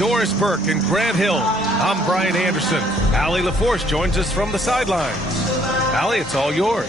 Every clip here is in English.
Doris Burke and Grant Hill. I'm Brian Anderson. Allie LaForce joins us from the sidelines. Allie, it's all yours.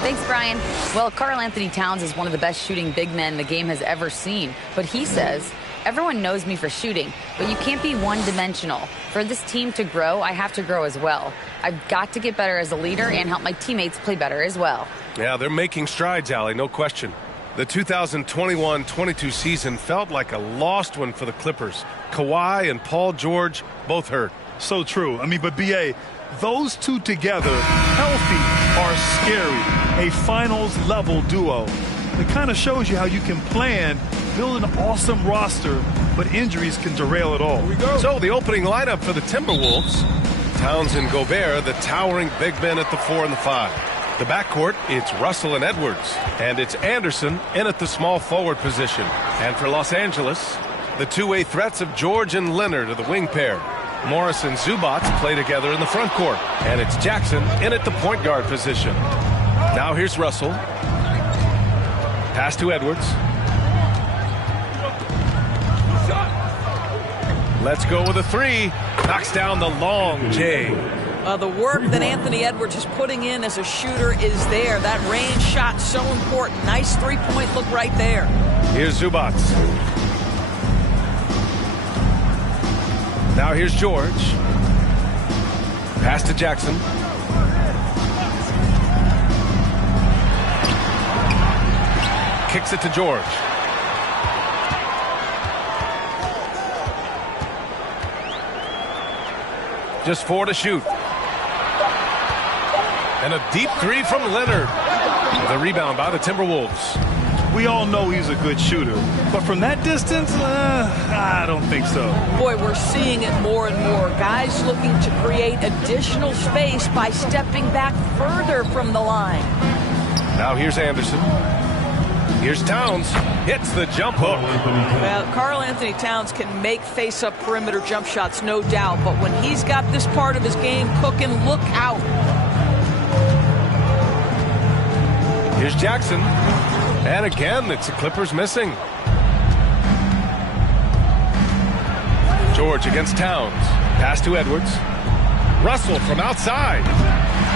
Thanks, Brian. Well, Karl Anthony Towns is one of the best shooting big men the game has ever seen. But he says, everyone knows me for shooting, but you can't be one-dimensional. For this team to grow, I have to grow as well. I've got to get better as a leader and help my teammates play better as well. Yeah, they're making strides, Allie, no question. The 2021-22 season felt like a lost one for the Clippers. Kawhi and Paul George both hurt. So true. I mean, but B.A., those two together, healthy, are scary. A finals-level duo. It kind of shows you how you can plan, build an awesome roster, but injuries can derail it all. So the opening lineup for the Timberwolves, Towns and Gobert, the towering big men at the 4 and the 5. The backcourt, it's Russell and Edwards, and it's Anderson in at the small forward position. And for Los Angeles, the two-way threats of George and Leonard are the wing pair. Morris and Zubac play together in the front court, and it's Jackson in at the point guard position. Now here's Russell. Pass to Edwards. Let's go with a three. Knocks down the long J. The work that Anthony Edwards is putting in as a shooter is there. That range shot so important. Nice three-point look right there. Here's Zubac. Now here's George. Pass to Jackson. Kicks it to George. Just 4 to shoot. And a deep three from Leonard. The rebound by the Timberwolves. We all know he's a good shooter, but from that distance, I don't think so. Boy, we're seeing it more and more. Guys looking to create additional space by stepping back further from the line. Now here's Anderson. Here's Towns. Hits the jump hook. Well, Karl Anthony Towns can make face-up perimeter jump shots, no doubt, but when he's got this part of his game cooking, look out. Here's Jackson. And again, it's the Clippers missing. George against Towns. Pass to Edwards. Russell from outside.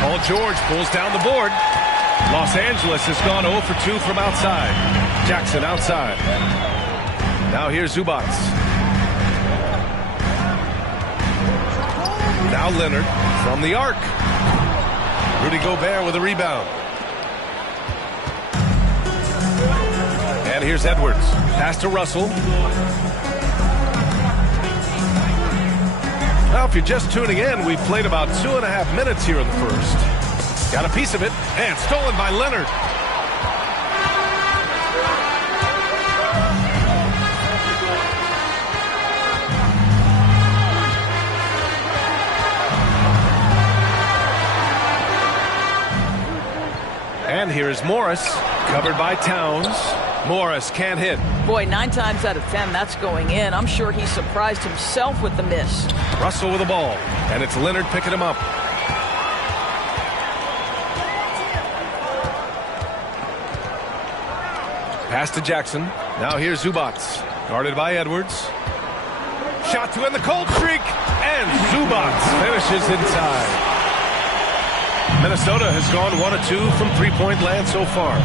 Paul George pulls down the board. Los Angeles has gone 0 for 2 from outside. Jackson outside. Now here's Zubac. Now Leonard from the arc. Rudy Gobert with a rebound. And here's Edwards. Pass to Russell. Now, if you're just tuning in, we've played about 2.5 minutes here in the first. Got a piece of it, and stolen by Leonard. And here is Morris, covered by Towns. Morris can't hit. Boy, 9 times out of 10, that's going in. I'm sure he surprised himself with the miss. Russell with the ball, and it's Leonard picking him up. Pass to Jackson. Now here's Zubac, guarded by Edwards. Shot to end the cold streak, and Zubac finishes inside. Minnesota has gone 1 of 2 from three-point land so far.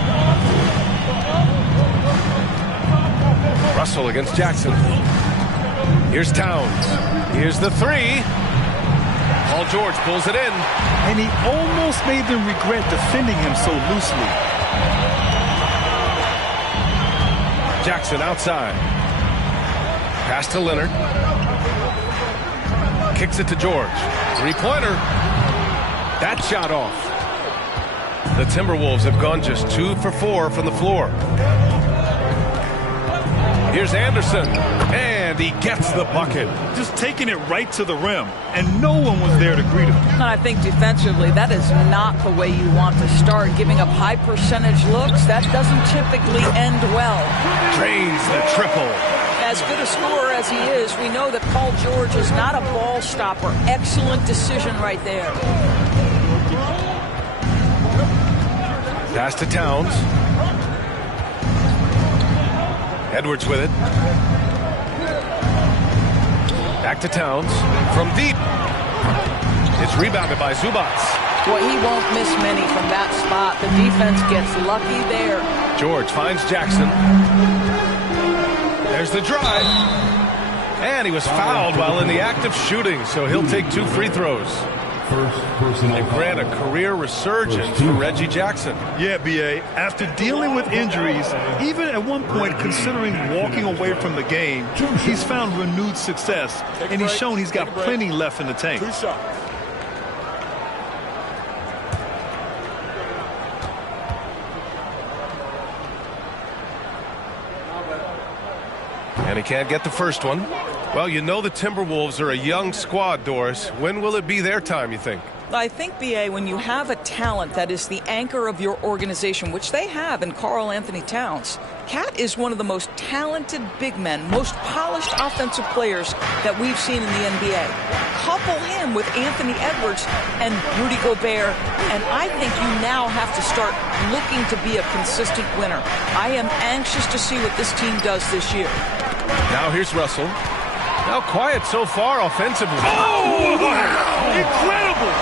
Russell against Jackson. Here's Towns. Here's the three. Paul George pulls it in. And he almost made them regret defending him so loosely. Jackson outside. Pass to Leonard. Kicks it to George. Three-pointer. That shot off. The Timberwolves have gone just 2 for 4 from the floor. Here's Anderson, and he gets the bucket. Just taking it right to the rim, and no one was there to greet him. And I think defensively, that is not the way you want to start. Giving up high percentage looks, that doesn't typically end well. Drains the triple. As good a scorer as he is, we know that Paul George is not a ball stopper. Excellent decision right there. Pass to Towns. Edwards with it. Back to Towns. From deep. It's rebounded by Zubac. Boy, he won't miss many from that spot. The defense gets lucky there. George finds Jackson. There's the drive. And he was fouled while in the act of shooting, so he'll take 2 free throws. And grant a career resurgence for Reggie Jackson. Yeah, B.A., after dealing with injuries, even at one point considering walking away from the game, he's found renewed success, and he's shown he's got plenty left in the tank. And he can't get the first one. Well, you know the Timberwolves are a young squad, Doris. When will it be their time, you think? I think, B.A., when you have a talent that is the anchor of your organization, which they have in Karl Anthony Towns, Cat is one of the most talented big men, most polished offensive players that we've seen in the NBA. Couple him with Anthony Edwards and Rudy Gobert, and I think you now have to start looking to be a consistent winner. I am anxious to see what this team does this year. Now here's Russell. Now quiet so far offensively. Oh, wow. Incredible.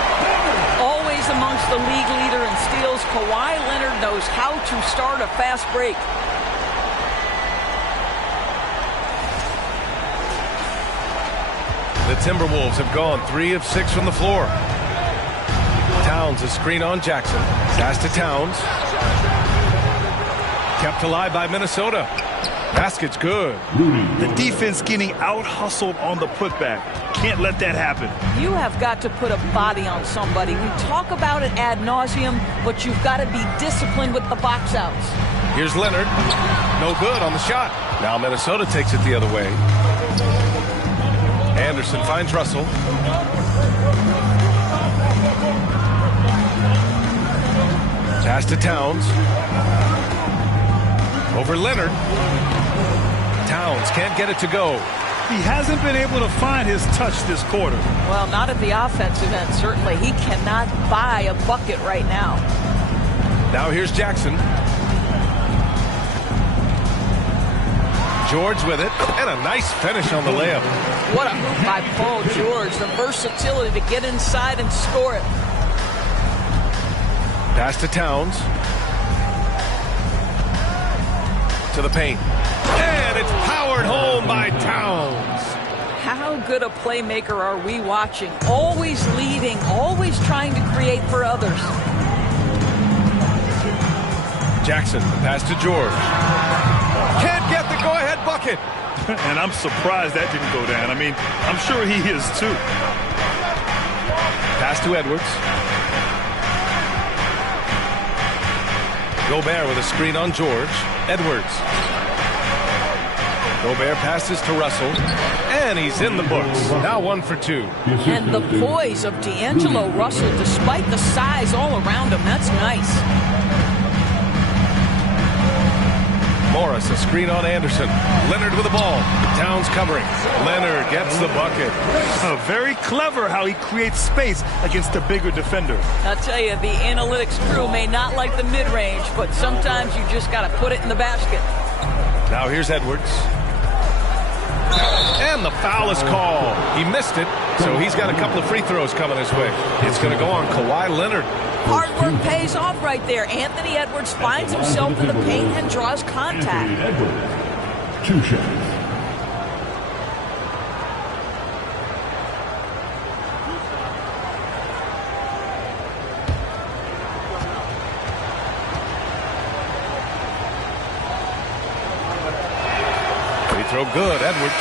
Always amongst the league leader in steals, Kawhi Leonard knows how to start a fast break. The Timberwolves have gone 3 of 6 from the floor. Towns a screen on Jackson. Pass to Towns. Kept alive by Minnesota. Basket's good. The defense getting out-hustled on the putback. Can't let that happen. You have got to put a body on somebody. We talk about it ad nauseum, but you've got to be disciplined with the box outs. Here's Leonard. No good on the shot. Now Minnesota takes it the other way. Anderson finds Russell. Pass to Towns. Over Leonard. Towns can't get it to go. He hasn't been able to find his touch this quarter. Well, not at the offensive end, certainly. He cannot buy a bucket right now. Now here's Jackson. George with it, and a nice finish on the layup. What a move by Paul George. The versatility to get inside and score it. Pass to Towns. To the paint. And it's powered home by Towns. How good a playmaker are we watching? Always leading, always trying to create for others. Jackson, pass to George. Can't get the go-ahead bucket. And I'm surprised that didn't go down. I mean, I'm sure he is too. Pass to Edwards. Gobert with a screen on George. Edwards. Gobert passes to Russell. And he's in the books. Now 1 for 2. And the poise of D'Angelo Russell, despite the size all around him, that's nice. Morris, a screen on Anderson. Leonard with the ball. Towns covering. Leonard gets the bucket. Very clever how he creates space against the bigger defender. I'll tell you, the analytics crew may not like the mid-range, but sometimes you just got to put it in the basket. Now here's Edwards. And the foul is called. He missed it, so he's got a couple of free throws coming his way. It's going to go on Kawhi Leonard. Hard work pays off right there. Anthony Edwards finds himself in the paint and draws contact. 2 shots. Free throw good, Edwards.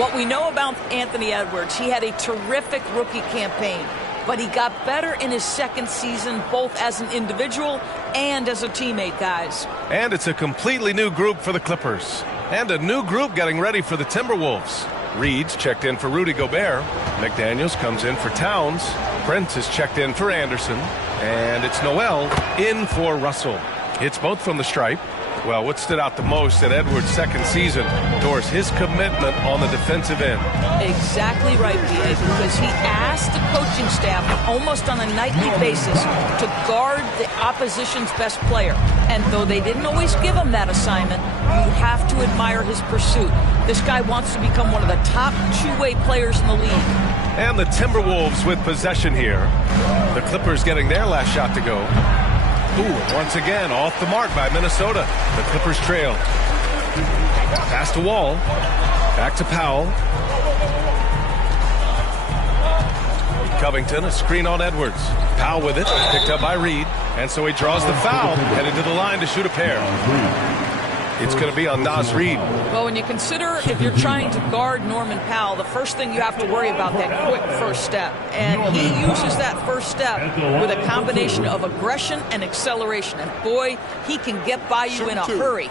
What we know about Anthony Edwards, he had a terrific rookie campaign. But he got better in his second season, both as an individual and as a teammate, guys. And it's a completely new group for the Clippers. And a new group getting ready for the Timberwolves. Reed's checked in for Rudy Gobert. McDaniels comes in for Towns. Prince is checked in for Anderson. And it's Noel in for Russell. It's both from the stripe. Well, what stood out the most in Edwards' second season, Doris, his commitment on the defensive end. Exactly right, B.A., because he asked the coaching staff almost on a nightly basis to guard the opposition's best player. And though they didn't always give him that assignment, you have to admire his pursuit. This guy wants to become one of the top two-way players in the league. And the Timberwolves with possession here. The Clippers getting their last shot to go. Ooh, once again, off the mark by Minnesota. The Clippers trail. Pass to Wall. Back to Powell. Covington, a screen on Edwards. Powell with it, picked up by Reed. And so he draws the foul, headed to the line to shoot a pair. It's going to be on Naz Reid. Well, when you consider if you're trying to guard Norman Powell, the first thing you have to worry about that quick first step. And he uses that first step with a combination of aggression and acceleration. And boy, he can get by you in a hurry.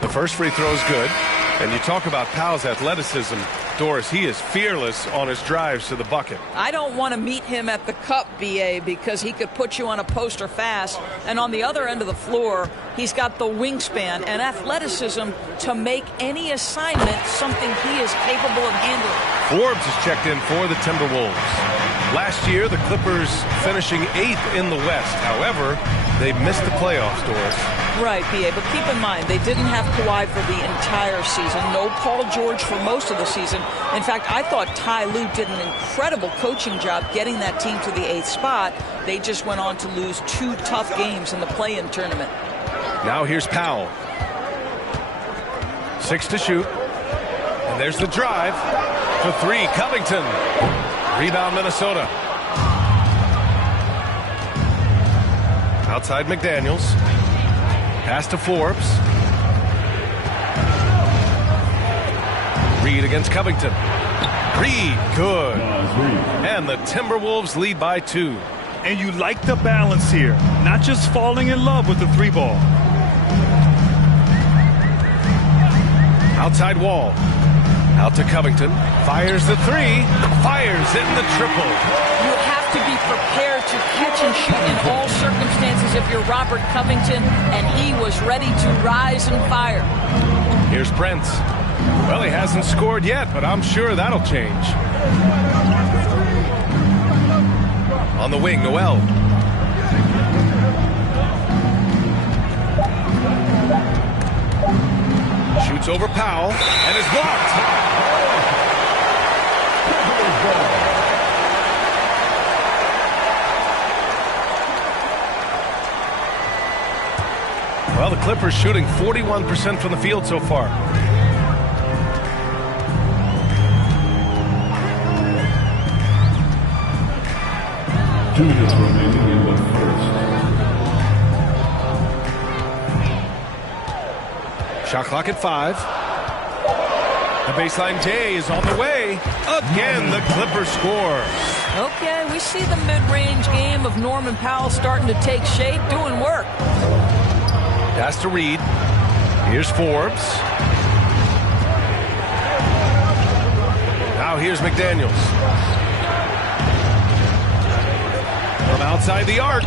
The first free throw is good. And you talk about Powell's athleticism. Doris, he is fearless on his drives to the bucket. I don't want to meet him at the cup, BA, because he could put you on a poster fast. And on the other end of the floor, he's got the wingspan and athleticism to make any assignment something he is capable of handling. Forbes is checked in for the Timberwolves. Last year, the Clippers finishing 8th in the West. However, they missed the playoffs, Doris. Right, BA, but keep in mind, they didn't have Kawhi for the entire season. No Paul George for most of the season. In fact, I thought Ty Lue did an incredible coaching job getting that team to the 8th spot. They just went on to lose 2 tough games in the play-in tournament. Now here's Powell. 6 to shoot. And there's the drive. For 3, Covington. Rebound, Minnesota. Outside McDaniels. Pass to Forbes. Reed against Covington. Reed, good. And the Timberwolves lead by 2. And you like the balance here. Not just falling in love with the 3 ball. Outside Wall. Out to Covington. Fires the 3. Fires in the triple. You have to be prepared to catch and shoot in all circumstances if you're Robert Covington, and he was ready to rise and fire. Here's Brent. Well, he hasn't scored yet, but I'm sure that'll change. On the wing, Noel. Shoots over Powell and is blocked. Well, the Clippers shooting 41% from the field so far. Two minutes remaining in the first. Shot clock at 5. The baseline J is on the way. Again, the Clippers score. Okay, we see the mid-range game of Norman Powell starting to take shape, doing work. Pass to Reed. Here's Forbes. Now here's McDaniels. From outside the arc,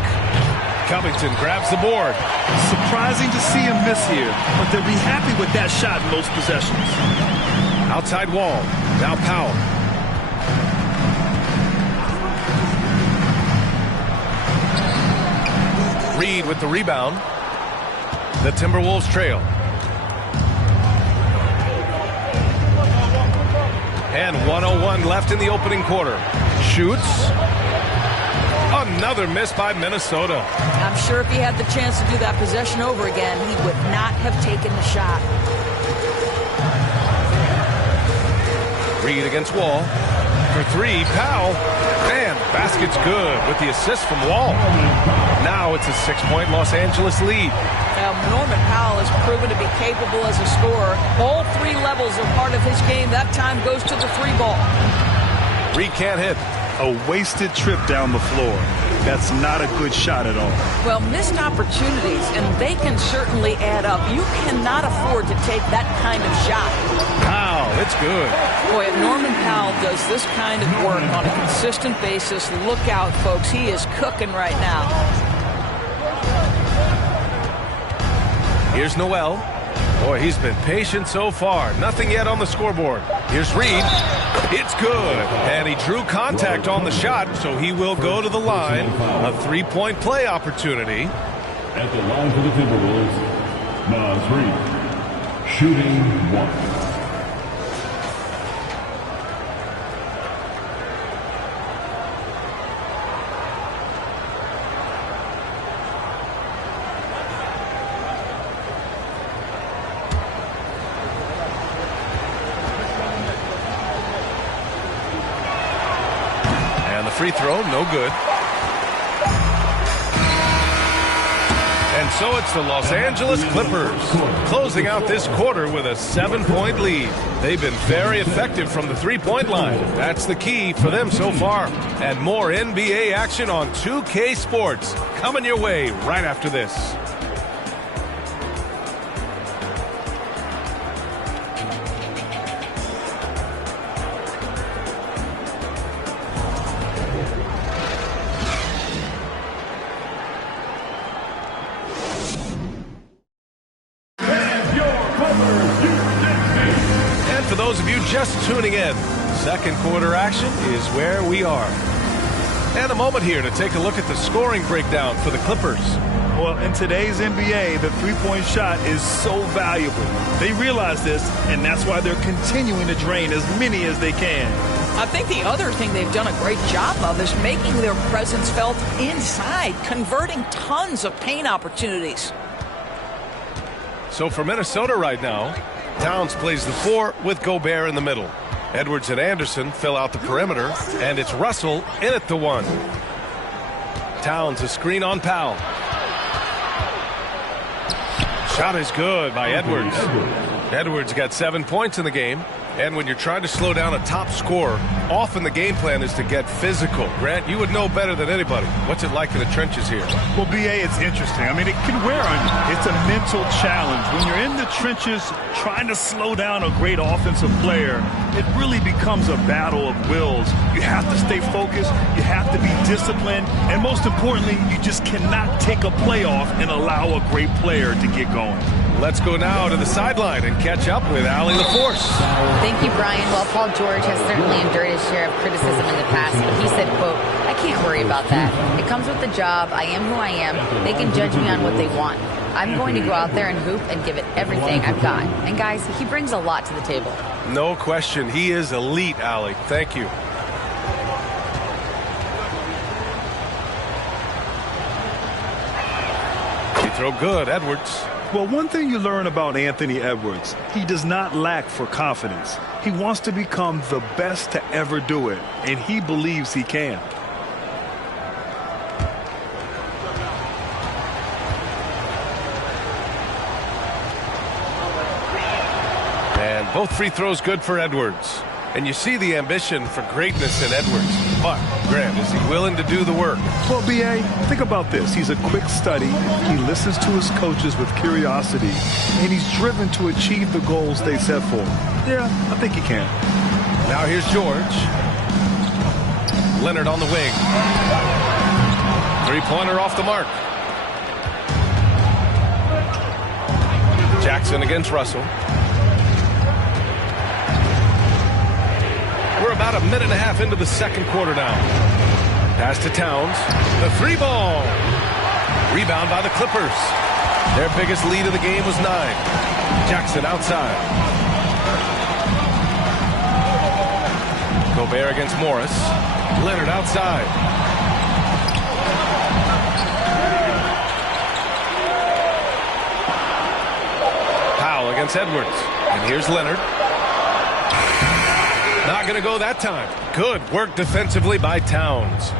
Covington grabs the board. Surprising to see him miss here, but they'll be happy with that shot in most possessions. Outside Wall. Now Powell. Reed with the rebound. The Timberwolves trail. And 1:01 left in the opening quarter. Shoots. Another miss by Minnesota. I'm sure if he had the chance to do that possession over again, he would not have taken the shot. Reed against Wall. For 3, Powell. And basket's good with the assist from Wall. Now it's a 6-point Los Angeles lead. Now, Norman Powell has proven to be capable as a scorer. All 3 levels are part of his game. That time goes to the 3 ball. Reed can't hit. A wasted trip down the floor. That's not a good shot at all. Well, missed opportunities, and they can certainly add up. You cannot afford to take that kind of shot. Wow, it's good. Boy, if Norman Powell does this kind of work on a consistent basis, look out, folks. He is cooking right now. Here's Noel. Boy, he's been patient so far. Nothing yet on the scoreboard. Here's Reed. It's good. And he drew contact on the shot, so he will go to the line. A three-point play opportunity. At the line for the Timberwolves, number 3, shooting 1. Free throw, no good. And so it's the Los Angeles Clippers closing out this quarter with a 7-point lead. They've been very effective from the three-point line. That's the key for them so far. And more NBA action on 2K Sports coming your way right after this. For those of you just tuning in, second quarter action is where we are. And a moment here to take a look at the scoring breakdown for the Clippers. Well, in today's NBA, the three-point shot is so valuable. They realize this, and that's why they're continuing to drain as many as they can. I think the other thing they've done a great job of is making their presence felt inside, converting tons of paint opportunities. So for Minnesota right now, Towns plays the 4 with Gobert in the middle. Edwards and Anderson fill out the perimeter, and it's Russell in at the 1. Towns a screen on Powell. Shot is good by Edwards. Edwards got 7 points in the game. And when you're trying to slow down a top scorer, often the game plan is to get physical. Grant, you would know better than anybody. What's it like in the trenches here? Well, B.A., it's interesting. I mean, it can wear on you. It's a mental challenge. When you're in the trenches trying to slow down a great offensive player, it really becomes a battle of wills. You have to stay focused. You have to be disciplined. And most importantly, you just cannot take a play off and allow a great player to get going. Let's go now to the sideline and catch up with Allie LaForce. Thank you, Brian. Well, Paul George has certainly endured his share of criticism in the past, but he said, quote, "I can't worry about that. It comes with the job. I am who I am. They can judge me on what they want. I'm going to go out there and hoop and give it everything I've got." And guys, he brings a lot to the table. No question. He is elite, Allie. Thank you. He throw good, Edwards. Well, one thing you learn about Anthony Edwards, he does not lack for confidence. He wants to become the best to ever do it, and he believes he can. And both free throws good for Edwards. And you see the ambition for greatness in Edwards. But, Grant, is he willing to do the work? Well, B.A., think about this. He's a quick study. He listens to his coaches with curiosity. And he's driven to achieve the goals they set for him. Yeah, I think he can. Now here's George. Leonard on the wing. Three-pointer off the mark. Jackson against Russell. We're about a minute and a half into the second quarter now. Pass to Towns. The three ball. Rebound by the Clippers. Their biggest lead of the game was 9. Jackson outside. Gobert against Morris. Leonard outside. Powell against Edwards. And here's Leonard. Not going to go that time. Good work defensively by Towns.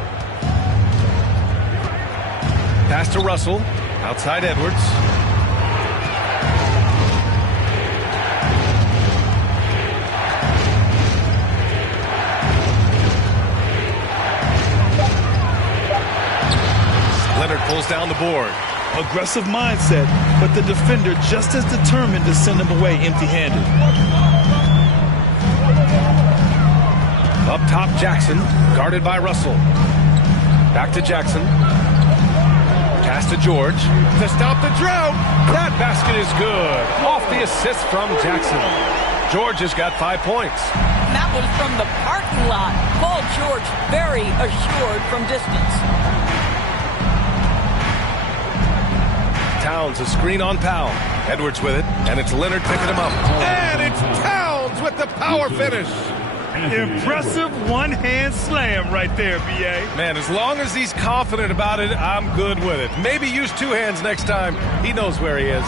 Pass to Russell. Outside Edwards. Leonard pulls down the board. Aggressive mindset, but the defender just as determined to send him away empty-handed. Up top, Jackson, guarded by Russell. Back to Jackson. Pass to George. To stop the drought. That basket is good. Off the assist from Jackson. George has got 5 points. And that was from the parking lot. Paul George very assured from distance. Towns a screen on Powell. Edwards with it, and it's Leonard picking him up. And it's Towns with the power finish. Impressive one-hand slam right there, B.A. Man, as long as he's confident about it, I'm good with it. Maybe use 2 hands next time. He knows where he is.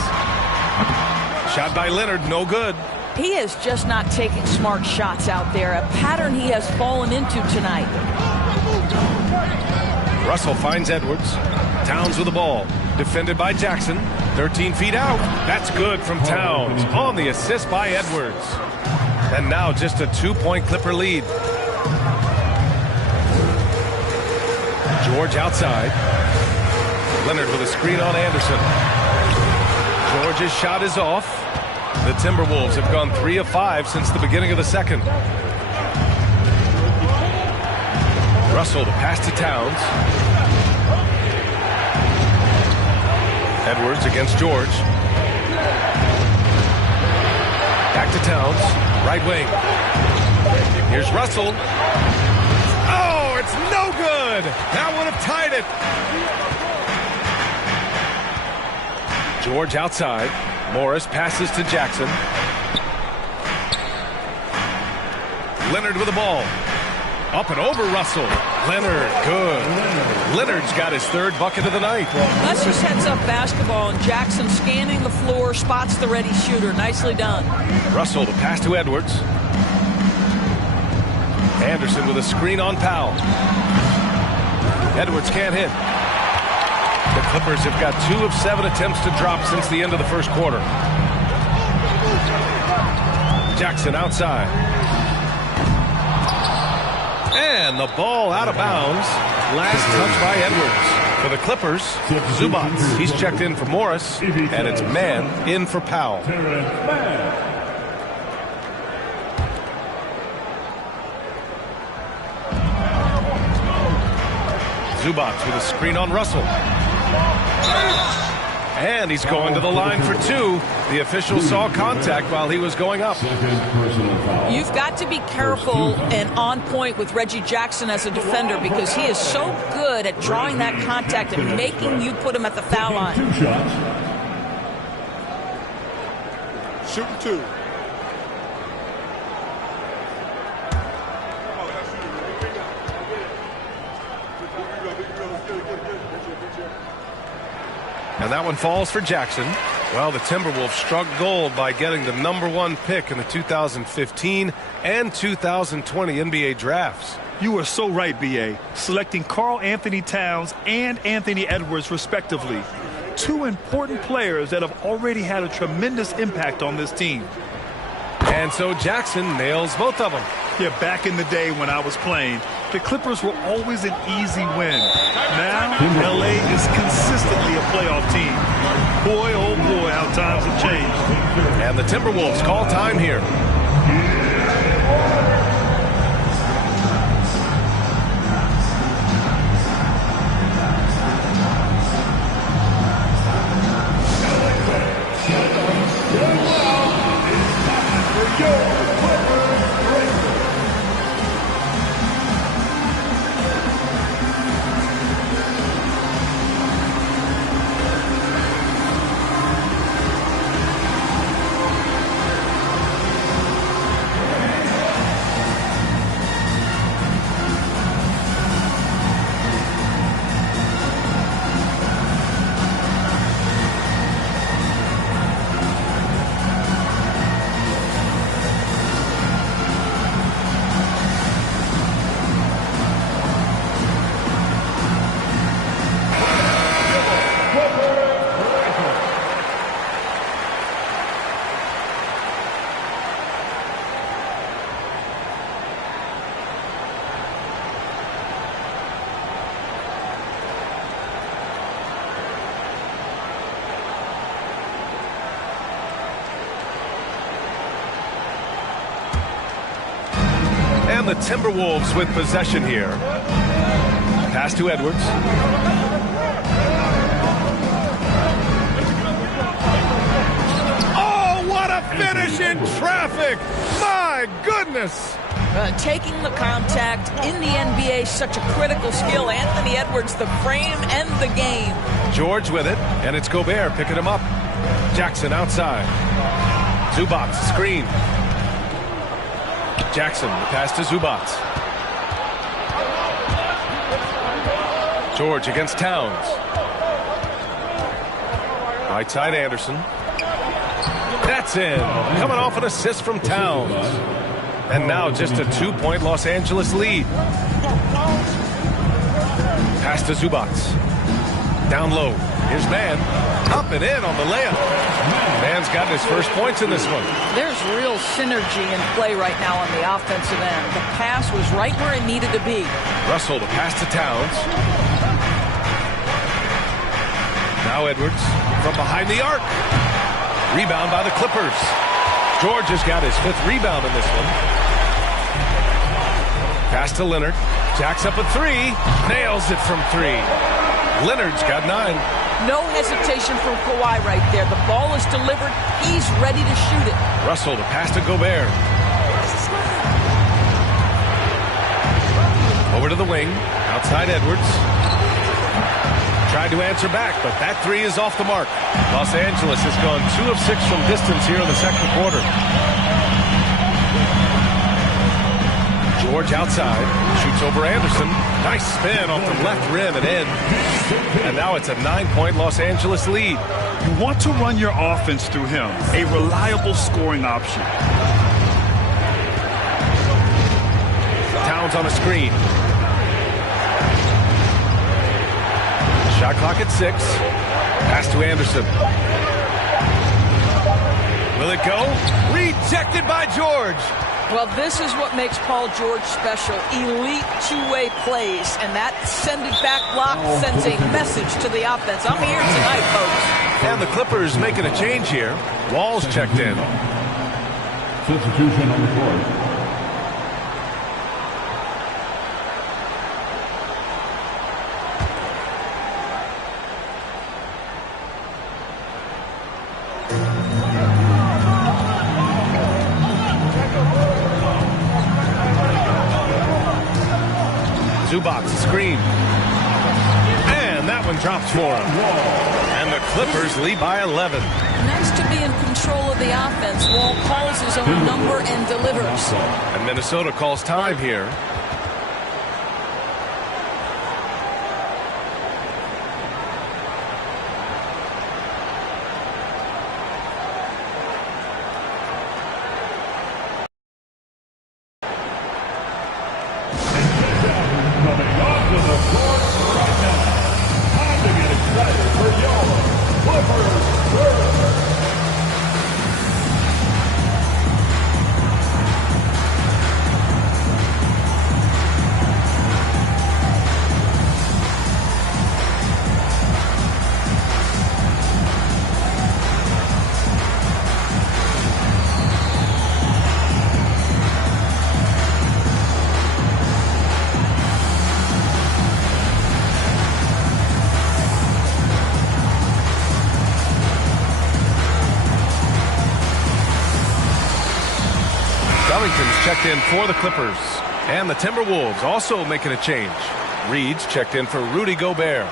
Shot by Leonard, no good. He is just not taking smart shots out there, a pattern he has fallen into tonight. Russell finds Edwards. Towns with the ball. Defended by Jackson. 13 feet out. That's good from Towns. On the assist by Edwards. And now just a 2-point Clipper lead. George outside. Leonard with a screen on Anderson. George's shot is off. The Timberwolves have gone 3 of 5 since the beginning of the second. Russell to pass to Towns. Edwards against George. Back to Towns. Right wing. Here's Russell. Oh, it's no good. That would have tied it. George outside. Morris passes to Jackson. Leonard with the ball. Up and over Russell. Leonard, good. Leonard's got his 3rd bucket of the night. That's just heads-up basketball, and Jackson scanning the floor, spots the ready shooter. Nicely done. Russell to pass to Edwards. Anderson with a screen on Powell. Edwards can't hit. The Clippers have got 2 of 7 attempts to drop since the end of the first quarter. Jackson outside. And the ball out of bounds. Last touch by Edwards. For the Clippers, Zubats. He's checked in for Morris. And it's man in for Powell. Zubats with a screen on Russell. And he's going to the line for 2. The official saw contact while he was going up. You've got to be careful and on point with Reggie Jackson as a defender because he is so good at drawing that contact and making you put him at the foul line. Shooting 2. And that one falls for Jackson. Well, the Timberwolves struck gold by getting the #1 pick in the 2015 and 2020 NBA drafts. You are so right, B.A. Selecting Karl Anthony Towns and Anthony Edwards, respectively. 2 important players that have already had a tremendous impact on this team. And so Jackson nails both of them. Yeah, back in the day when I was playing, the Clippers were always an easy win. Now, L.A. is consistently a playoff team. Boy, oh boy, how times have changed. And the Timberwolves call time here. And the Timberwolves with possession here. Pass to Edwards. Oh, what a finish in traffic! big. My goodness. Taking the contact in the NBA, such a critical skill. Anthony Edwards, the frame and the game. George with it, and it's Gobert picking him up. Jackson outside. Zubac screen. Jackson, the pass to Zubac. George against Towns. Right side Anderson. That's in. Coming off an assist from Towns. And now just a 2-point Los Angeles lead. Pass to Zubac. Down low. Here's Mann. Up and in on the layup. Mann's gotten his first points in this one. There's real synergy in play right now on the offensive end. The pass was right where it needed to be. Russell, the pass to Towns. Now Edwards from behind the arc. Rebound by the Clippers. George has got his 5th rebound in this one. Pass to Leonard. Jacks up a 3. Nails it from 3. Leonard's got 9. No hesitation from Kawhi right there. The ball is delivered. He's ready to shoot it. Russell, the pass to Gobert. Over to the wing. Outside Edwards. Tried to answer back, but that 3 is off the mark. Los Angeles has gone 2 of 6 from distance here in the second quarter. George outside. Shoots over Anderson. Nice spin off the left rim and in. And now it's a 9-point Los Angeles lead. You want to run your offense through him. A reliable scoring option. Towns on a screen. Shot clock at 6. Pass to Anderson. Will it go? Rejected by George. Well, this is what makes Paul George special. Elite two-way plays, and that send-it-back block sends a message to the offense. I'm here tonight, folks. And the Clippers making a change here. Wall's checked in. Substitution on the court. Zubac screen. And that one drops for him. And the Clippers lead by 11. Nice to be in control of the offense. Wall calls his own number and delivers. And Minnesota calls time here. Checked in for the Clippers. And the Timberwolves also making a change. Reed's checked in for Rudy Gobert.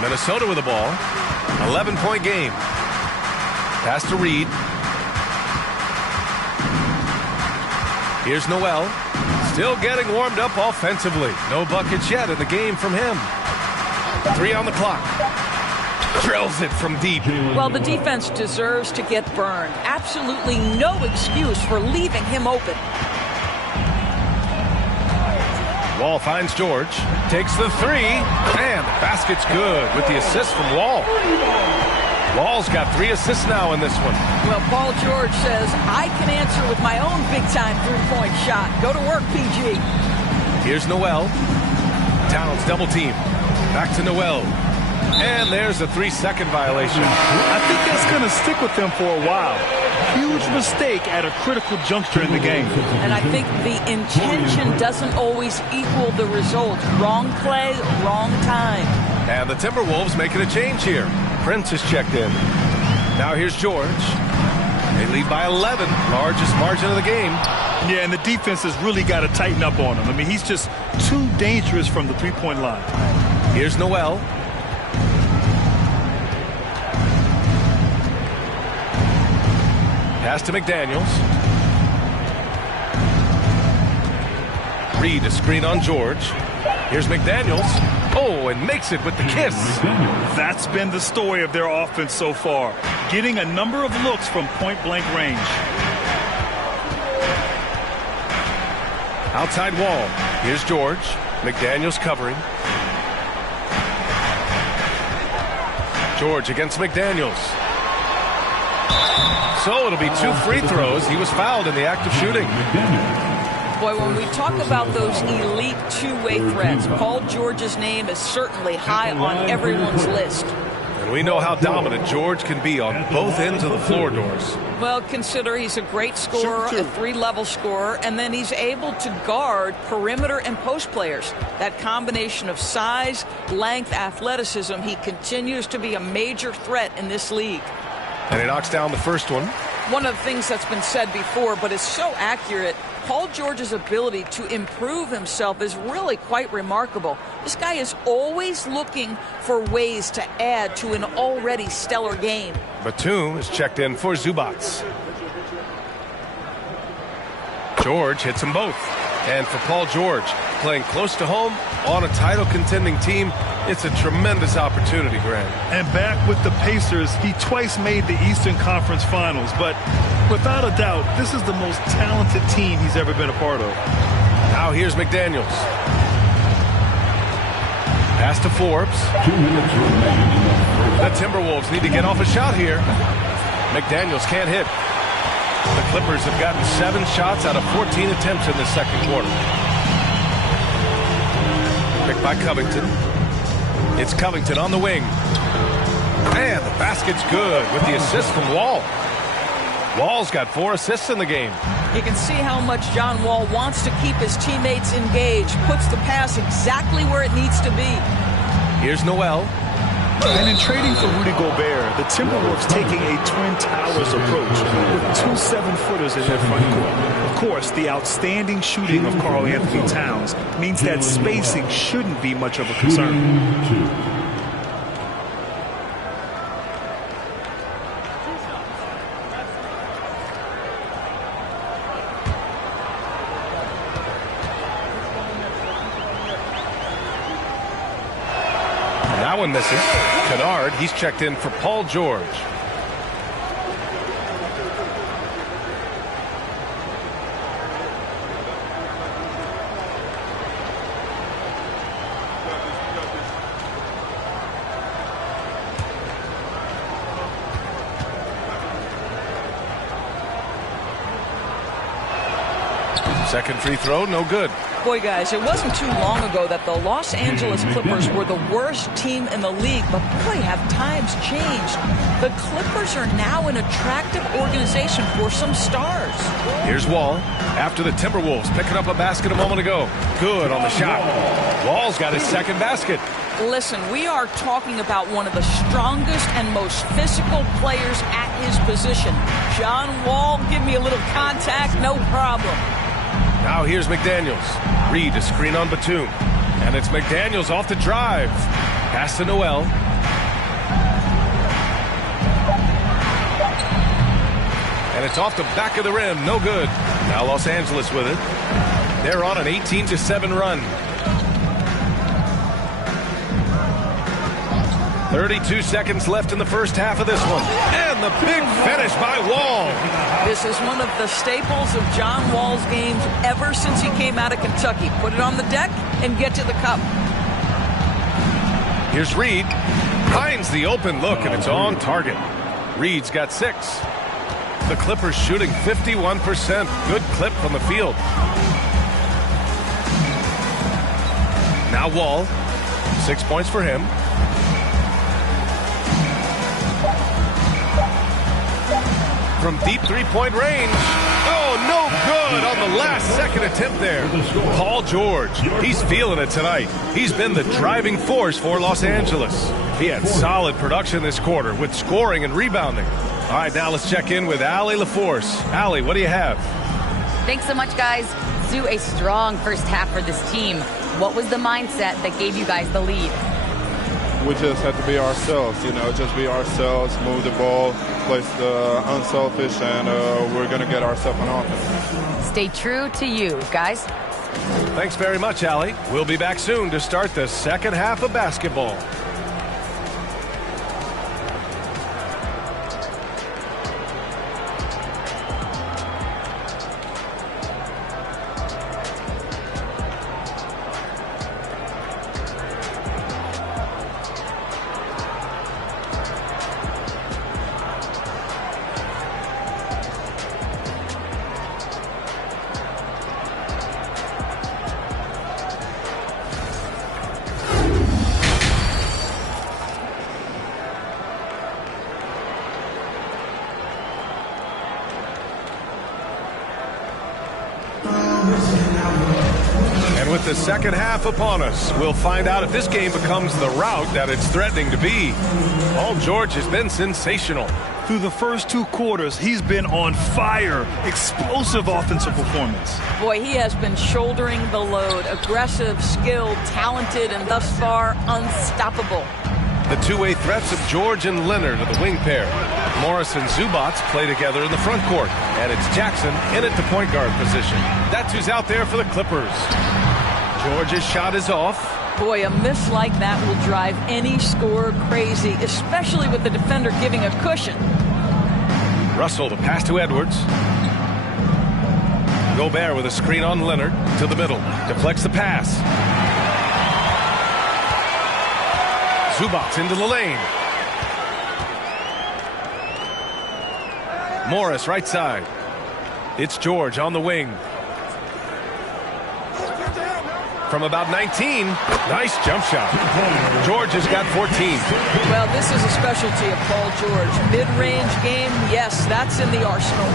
Minnesota with the ball. 11-point game. Pass to Reed. Here's Noel. Still getting warmed up offensively. No buckets yet in the game from him. 3 on the clock. Drills it from deep. Well, the defense deserves to get burned. Absolutely no excuse for leaving him open. Wall finds George. Takes the 3. And the basket's good with the assist from Wall. Wall's got 3 assists now in this one. Well, Paul George says, I can answer with my own big-time three-point shot. Go to work, PG. Here's Noel. Towns double team. Back to Noel. And there's a 3-second violation. I think that's going to stick with them for a while. Huge mistake at a critical juncture in the game. And I think the intention doesn't always equal the result. Wrong play, wrong time. And the Timberwolves making a change here. Prince is checked in. Now here's George. They lead by 11, largest margin of the game. Yeah, and the defense has really got to tighten up on him. I mean, he's just too dangerous from the three-point line. Here's Noel. Pass to McDaniels. Reed, a screen on George. Here's McDaniels. Oh, and makes it with the kiss. That's been the story of their offense so far. Getting a number of looks from point-blank range. Outside wall. Here's George. McDaniels covering. George against McDaniels. So it'll be 2 free throws. He was fouled in the act of shooting. Boy, when we talk about those elite two-way threats, Paul George's name is certainly high on everyone's list. And we know how dominant George can be on both ends of the floor doors. Well, consider he's a great scorer, a 3-level scorer, and then he's able to guard perimeter and post players. That combination of size, length, athleticism, he continues to be a major threat in this league. And he knocks down the first one. One of the things that's been said before, but it's so accurate, Paul George's ability to improve himself is really quite remarkable. This guy is always looking for ways to add to an already stellar game. Batum is checked in for Zubats. George hits them both. And for Paul George, playing close to home on a title contending team, it's a tremendous opportunity, Grant. And back with the Pacers, he twice made the Eastern Conference Finals, but without a doubt, this is the most talented team he's ever been a part of. Now here's McDaniels. Pass to Forbes. 2 minutes remaining in the The Timberwolves need to get off a shot here. McDaniels can't hit. The Clippers have gotten 7 shots out of 14 attempts in the second quarter. Picked by Covington. It's Covington on the wing. And the basket's good with the assist from Wall. Wall's got 4 assists in the game. You can see how much John Wall wants to keep his teammates engaged, puts the pass exactly where it needs to be. Here's Noel. And in trading for Rudy Gobert, the Timberwolves taking a Twin Towers approach with 2 7-footers in their front court. Of course, the outstanding shooting of Karl Anthony Towns means that spacing shouldn't be much of a concern. That one misses. Kennard, he's checked in for Paul George. Second free throw, no good. Boy, guys, it wasn't too long ago that the Los Angeles Clippers were the worst team in the league, but boy, have times changed. The Clippers are now an attractive organization for some stars. Here's Wall after the Timberwolves picking up a basket a moment ago. Good on the shot. Wall's got his second basket. Listen, we are talking about one of the strongest and most physical players at his position. John Wall, give me a little contact, no problem. Now here's McDaniels. Reed, a screen on Batum. And it's McDaniels off the drive. Pass to Noel. And it's off the back of the rim. No good. Now Los Angeles with it. They're on an 18-7 run. 32 seconds left in the first half of this one. And the big finish by Wall. This is one of the staples of John Wall's games ever since he came out of Kentucky. Put it on the deck and get to the cup. Here's Reed. Finds the open look, and it's on target. Reed's got 6. The Clippers shooting 51%. Good clip from the field. Now Wall. 6 points for him. from deep three-point range. Oh, no good on the last second attempt there. Paul George, he's feeling it tonight. He's been the driving force for Los Angeles. He had solid production this quarter with scoring and rebounding. All right, now let's check in with Allie LaForce. Allie, what do you have? Thanks so much, guys. Do a strong first half for this team. What was the mindset that gave you guys the lead? We just have to be ourselves, just be ourselves, move the ball, play the unselfish, and we're going to get ourselves an offense. Stay true to you, guys. Thanks very much, Allie. We'll be back soon to start the second half of basketball. And with the second half upon us, we'll find out if this game becomes the rout that it's threatening to be. Paul George has been sensational. Through the first 2 quarters, he's been on fire. Explosive offensive performance. Boy, he has been shouldering the load. Aggressive, skilled, talented, and thus far unstoppable. The two-way threats of George and Leonard are the wing pair. Morris and Zubats play together in the front court. And it's Jackson in at the point guard position. That's who's out there for the Clippers. George's shot is off. Boy, a miss like that will drive any scorer crazy, especially with the defender giving a cushion. Russell to pass to Edwards. Gobert with a screen on Leonard to the middle. Deflects the pass. Zubats into the lane. Morris right side. It's George on the wing. From about 19, nice jump shot. George has got 14. Well, this is a specialty of Paul George. Mid-range game, yes, that's in the arsenal.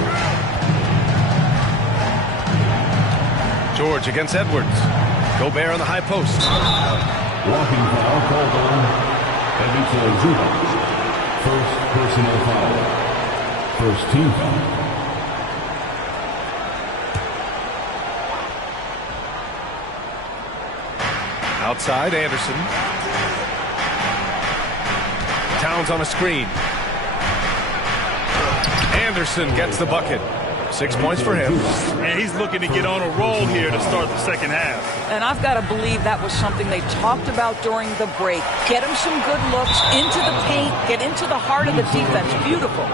George against Edwards. Gobert on the high post. Walking foul called on Edinson Zubats. First personal foul. First team foul. Outside, Anderson. Towns on a screen. Anderson gets the bucket. 6 points for him. And he's looking to get on a roll here to start the second half. And I've got to believe that was something they talked about during the break. Get him some good looks, into the paint, get into the heart of the defense. Beautiful.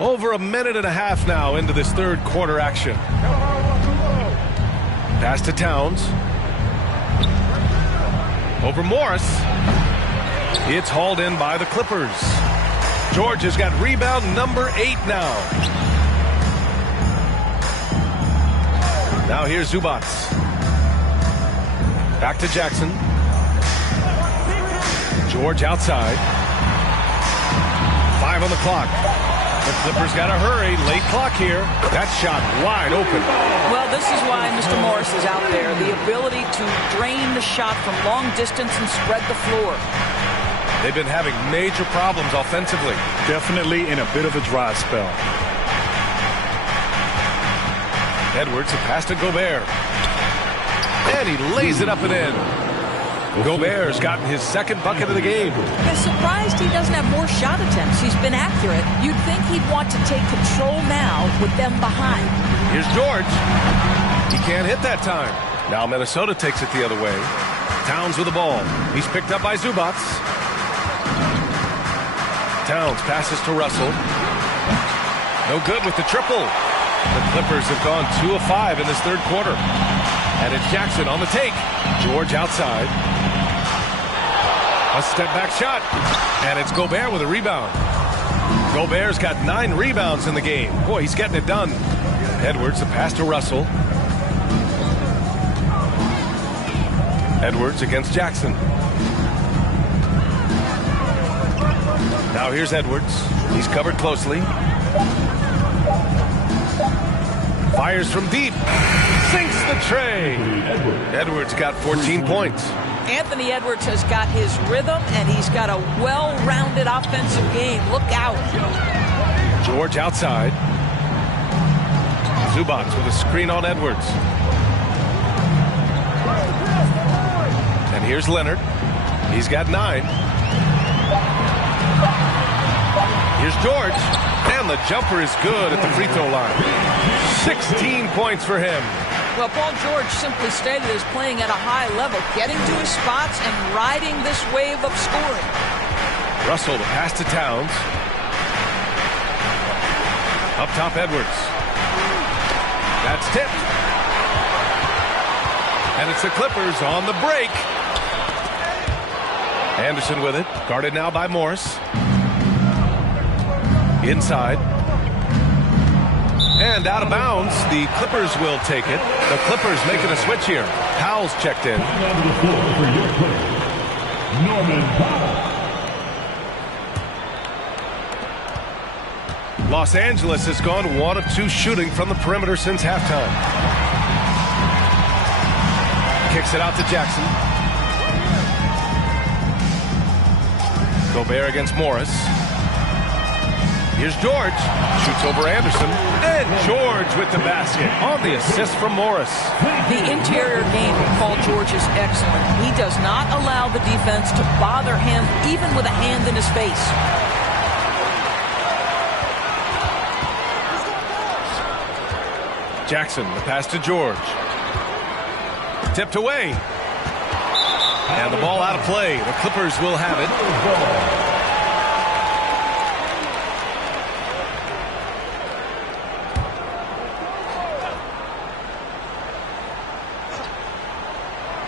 Over a minute and a half now into this third quarter action. Pass to Towns. Over Morris. It's hauled in by the Clippers. George has got rebound number 8 now. Now here's Zubats. Back to Jackson. George outside. 5 on the clock. The Clippers got to hurry. Late clock here. That shot wide open. Well, this is why Mr. Morris is out there. The ability to drain the shot from long distance and spread the floor. They've been having major problems offensively. Definitely in a bit of a dry spell. Edwards, a pass to Gobert. And he lays it up and in. Gobert's gotten his second bucket of the game. I'm surprised he doesn't have more shot attempts. He's been accurate. You'd think he'd want to take control now with them behind. Here's George. He can't hit that time. Now Minnesota takes it the other way. Towns with the ball. He's picked up by Zubats. Towns passes to Russell. No good with the triple. The Clippers have gone 2 of 5 in this third quarter. And it's Jackson on the take. George outside. A step back shot. And it's Gobert with a rebound. Gobert's got 9 rebounds in the game. Boy, he's getting it done. Edwards, a pass to Russell. Edwards against Jackson. Now here's Edwards. He's covered closely. Fires from deep. Sinks the tray. Edwards got 14 points. Anthony Edwards has got his rhythm, and he's got a well-rounded offensive game. Look out. George outside. Zubac with a screen on Edwards. And here's Leonard. He's got 9. Here's George. And the jumper is good at the free throw line. 16 points for him. Well, Paul George, simply stated, is playing at a high level, getting to his spots and riding this wave of scoring. Russell, the pass to Towns. Up top, Edwards. That's tipped. And it's the Clippers on the break. Anderson with it. Guarded now by Morris. Inside. And out of bounds. The Clippers will take it. The Clippers making a switch here. Powell's checked in. Norman Powell. Los Angeles has gone 1 of 2 shooting from the perimeter since halftime. Kicks it out to Jackson. Gobert against Morris. Here's George. Shoots over Anderson. And George with the basket on the assist from Morris. The interior game of Paul George is excellent. He does not allow the defense to bother him, even with a hand in his face. Jackson, the pass to George. Tipped away. And the ball out of play. The Clippers will have it.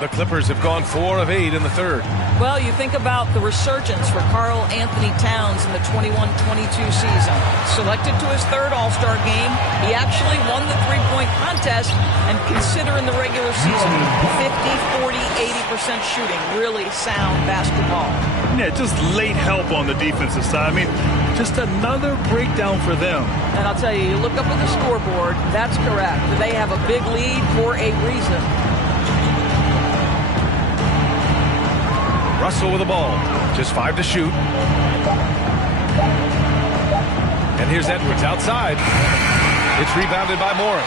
The Clippers have gone 4 of 8 in the third. Well, you think about the resurgence for Karl Anthony Towns in the 21-22 season. Selected to his 3rd All-Star game, he actually won the three-point contest, and considering the regular season, 50, 40, 80% shooting. Really sound basketball. Yeah, just late help on the defensive side. I mean, just another breakdown for them. And I'll tell you, you look up at the scoreboard, that's correct. They have a big lead for a reason. Russell with the ball. Just 5 to shoot. And here's Edwards outside. It's rebounded by Morris.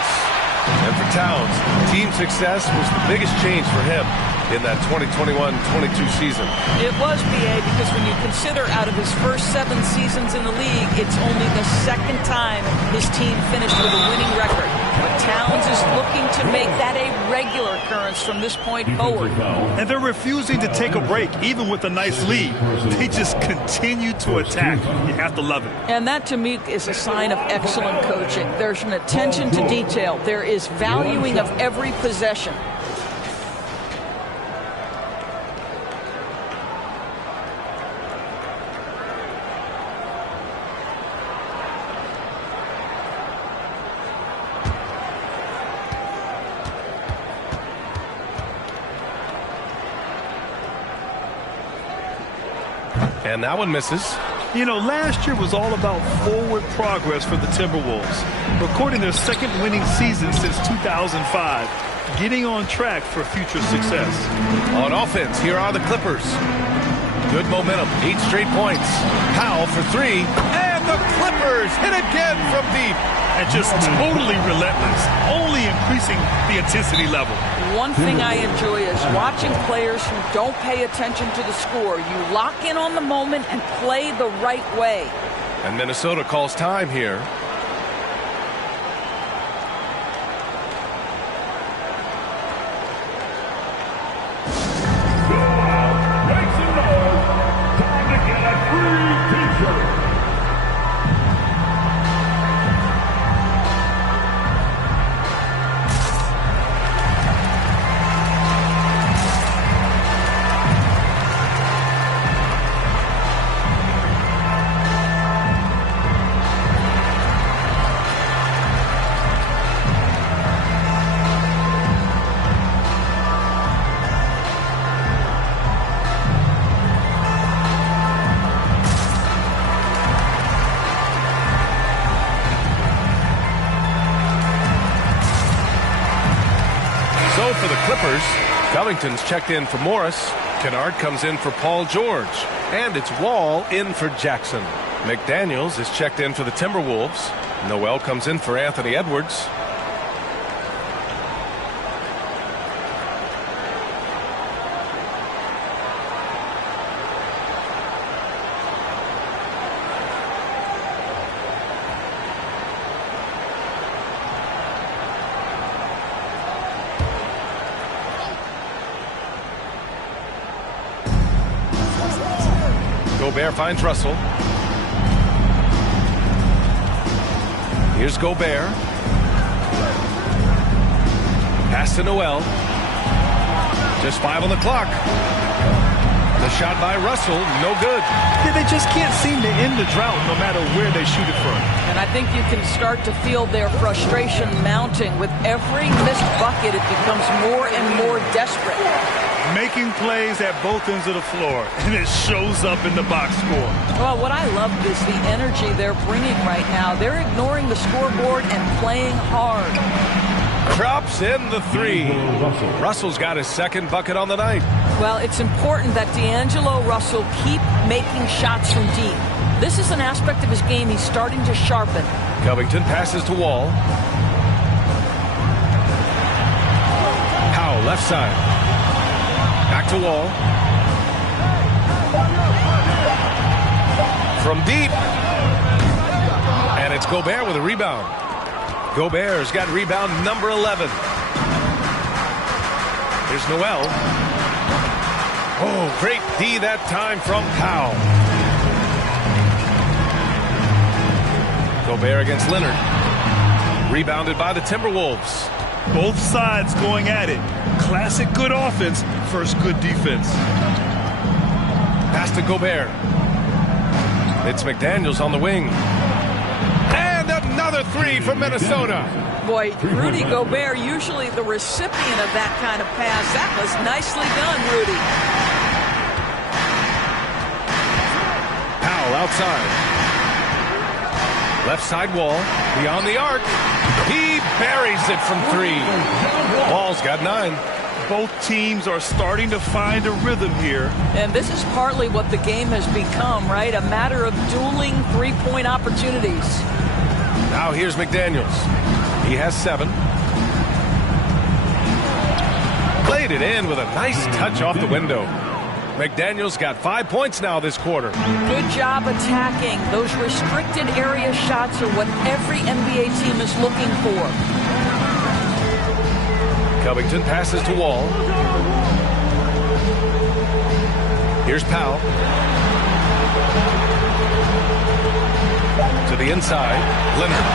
And for Towns, team success was the biggest change for him in that 2021-22 season. It was, BA, because when you consider out of his first 7 seasons in the league, it's only the 2nd time his team finished with a winning record. But Towns is looking to make that a regular occurrence from this point forward. And they're refusing to take a break, even with a nice lead. They just continue to attack. You have to love it. And that, to me, is a sign of excellent coaching. There's an attention to detail. There is valuing of every possession. And that one misses. You know, last year was all about forward progress for the Timberwolves, recording their 2nd winning season since 2005, getting on track for future success. On offense, here are the Clippers. Good momentum, 8 straight points. Powell for 3, and the Clippers hit again from deep. And just totally relentless, only increasing the intensity level. One thing I enjoy is watching players who don't pay attention to the score. You lock in on the moment and play the right way. And Minnesota calls time here. Make some noise. Time to get a free t-shirt. Covington's checked in for Morris. Kennard comes in for Paul George. And it's Wall in for Jackson. McDaniels is checked in for the Timberwolves. Noel comes in for Anthony Edwards. Gobert finds Russell. Here's Gobert. Pass to Noel. Just 5 on the clock. The shot by Russell, no good. Yeah, they just can't seem to end the drought no matter where they shoot it from. And I think you can start to feel their frustration mounting. With every missed bucket, it becomes more and more desperate. Making plays at both ends of the floor, and it shows up in the box score. Well, what I love is the energy they're bringing right now. They're ignoring the scoreboard and playing hard. Drops in the 3. Russell's got his second bucket on the night. Well, it's important that D'Angelo Russell keep making shots from deep. This is an aspect of his game he's starting to sharpen. Covington passes to Wall. Powell left side. Back to Wall. From deep. And it's Gobert with a rebound. Gobert's got rebound number 11. Here's Noel. Oh, great D that time from Powell. Gobert against Leonard. Rebounded by the Timberwolves. Both sides going at it. Classic good offense, first good defense. Pass to Gobert. It's McDaniels on the wing. And another 3 from Minnesota. Boy, Rudy Gobert, usually the recipient of that kind of pass. That was nicely done, Rudy. Powell outside. Left side Wall. Beyond the arc. He buries it from 3. Wall's got 9. Both teams are starting to find a rhythm here. And this is partly what the game has become, right? A matter of dueling three-point opportunities. Now here's McDaniels. He has 7. Played it in with a nice touch off the window. McDaniels got 5 points now this quarter. Good job attacking. Those restricted area shots are what every NBA team is looking for. Covington passes to Wall. Here's Powell. To the inside. Leonard.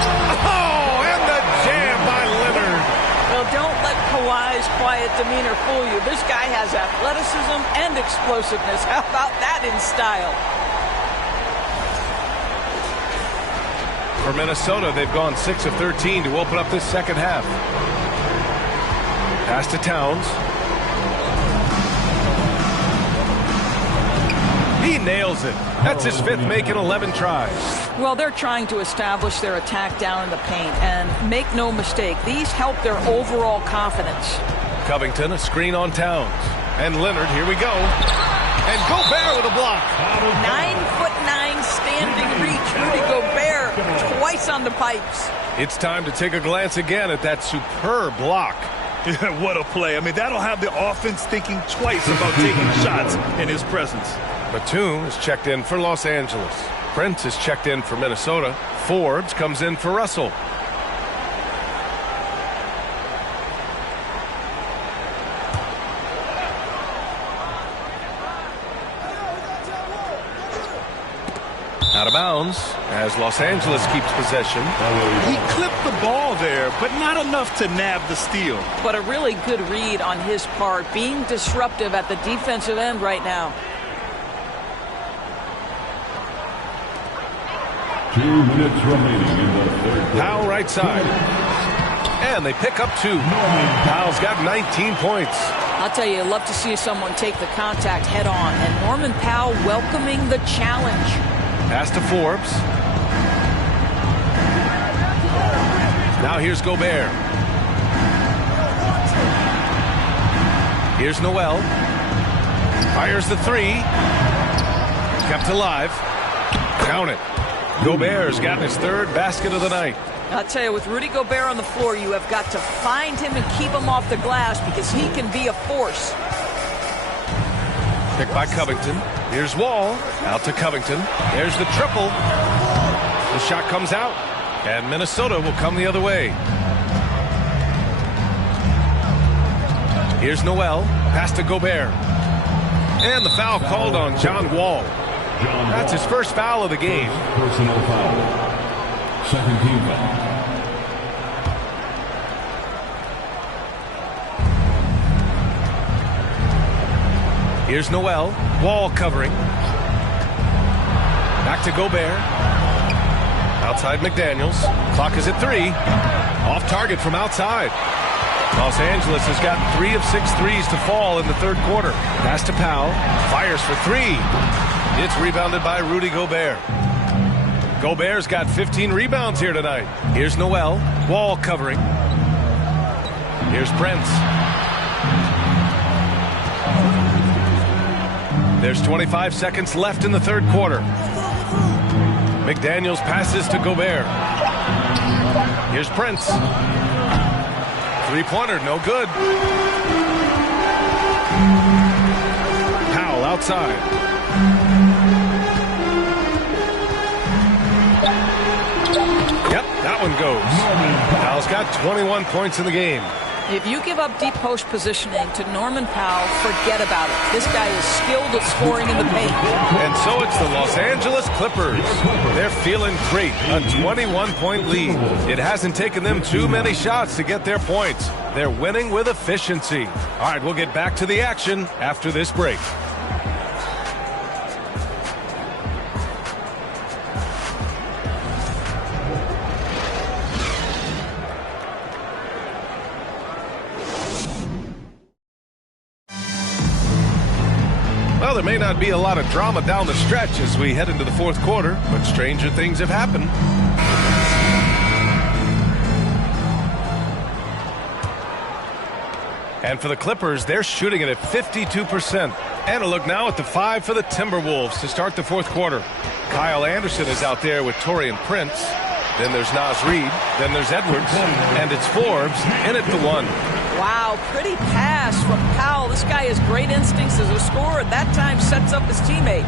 Oh, and the jam by Leonard. Well, don't let Kawhi's quiet demeanor fool you. This guy has athleticism and explosiveness. How about that in style? For Minnesota, they've gone 6 of 13 to open up this second half. Pass to Towns. He nails it. That's his 5th make in 11 tries. Well, they're trying to establish their attack down in the paint. And make no mistake, these help their overall confidence. Covington, a screen on Towns. And Leonard, here we go. And Gobert with a block. 9'9" standing reach. Rudy Gobert twice on the pipes. It's time to take a glance again at that superb block. What a play. I mean, that'll have the offense thinking twice about taking shots in his presence. Batum is checked in for Los Angeles. Prince is checked in for Minnesota. Forbes comes in for Russell. Out of bounds as Los Angeles keeps possession. He clipped the ball there, but not enough to nab the steal. But a really good read on his part, being disruptive at the defensive end right now. 2 minutes remaining in the third. Powell right side. And they pick up 2. Powell's got 19 points. I'll tell you, I love to see someone take the contact head on. And Norman Powell welcoming the challenge. Pass to Forbes. Now here's Gobert. Here's Noel. Fires the three. Kept alive. Count it. Gobert's gotten his third basket of the night. I'll tell you, with Rudy Gobert on the floor, you have got to find him and keep him off the glass because he can be a force. Picked by Covington. Here's Wall. Out to Covington. There's the triple. The shot comes out. And Minnesota will come the other way. Here's Noel. Pass to Gobert. And the foul called on John Wall. That's his first foul of the game. Personal foul. Second team foul. Here's Noel. Wall covering. Back to Gobert. Outside McDaniels. Clock is at 3. Off target from outside. Los Angeles has gotten 3 of 6 threes to fall in the third quarter. Pass to Powell. Fires for 3. It's rebounded by Rudy Gobert. Gobert's got 15 rebounds here tonight. Here's Noel. Wall covering. Here's Prince. There's 25 seconds left in the third quarter. McDaniels passes to Gobert. Here's Prince. Three-pointer, no good. Powell outside. Yep, that one goes. Powell's got 21 points in the game. If you give up deep post positioning to Norman Powell, forget about it. This guy is skilled at scoring in the paint. And so it's the Los Angeles Clippers. They're feeling great. A 21-point lead. It hasn't taken them too many shots to get their points. They're winning with efficiency. All right, we'll get back to the action after this break. Well, there may not be a lot of drama down the stretch as we head into the fourth quarter, but stranger things have happened. And for the Clippers, they're shooting it at 52%. And a look now at the 5 for the Timberwolves to start the fourth quarter. Kyle Anderson is out there with Taurean Prince. Then there's Naz Reid. Then there's Edwards. And it's Forbes in at the 1. Wow, pretty pass from Powell. This guy has great instincts as a scorer. At that time, sets up his teammate.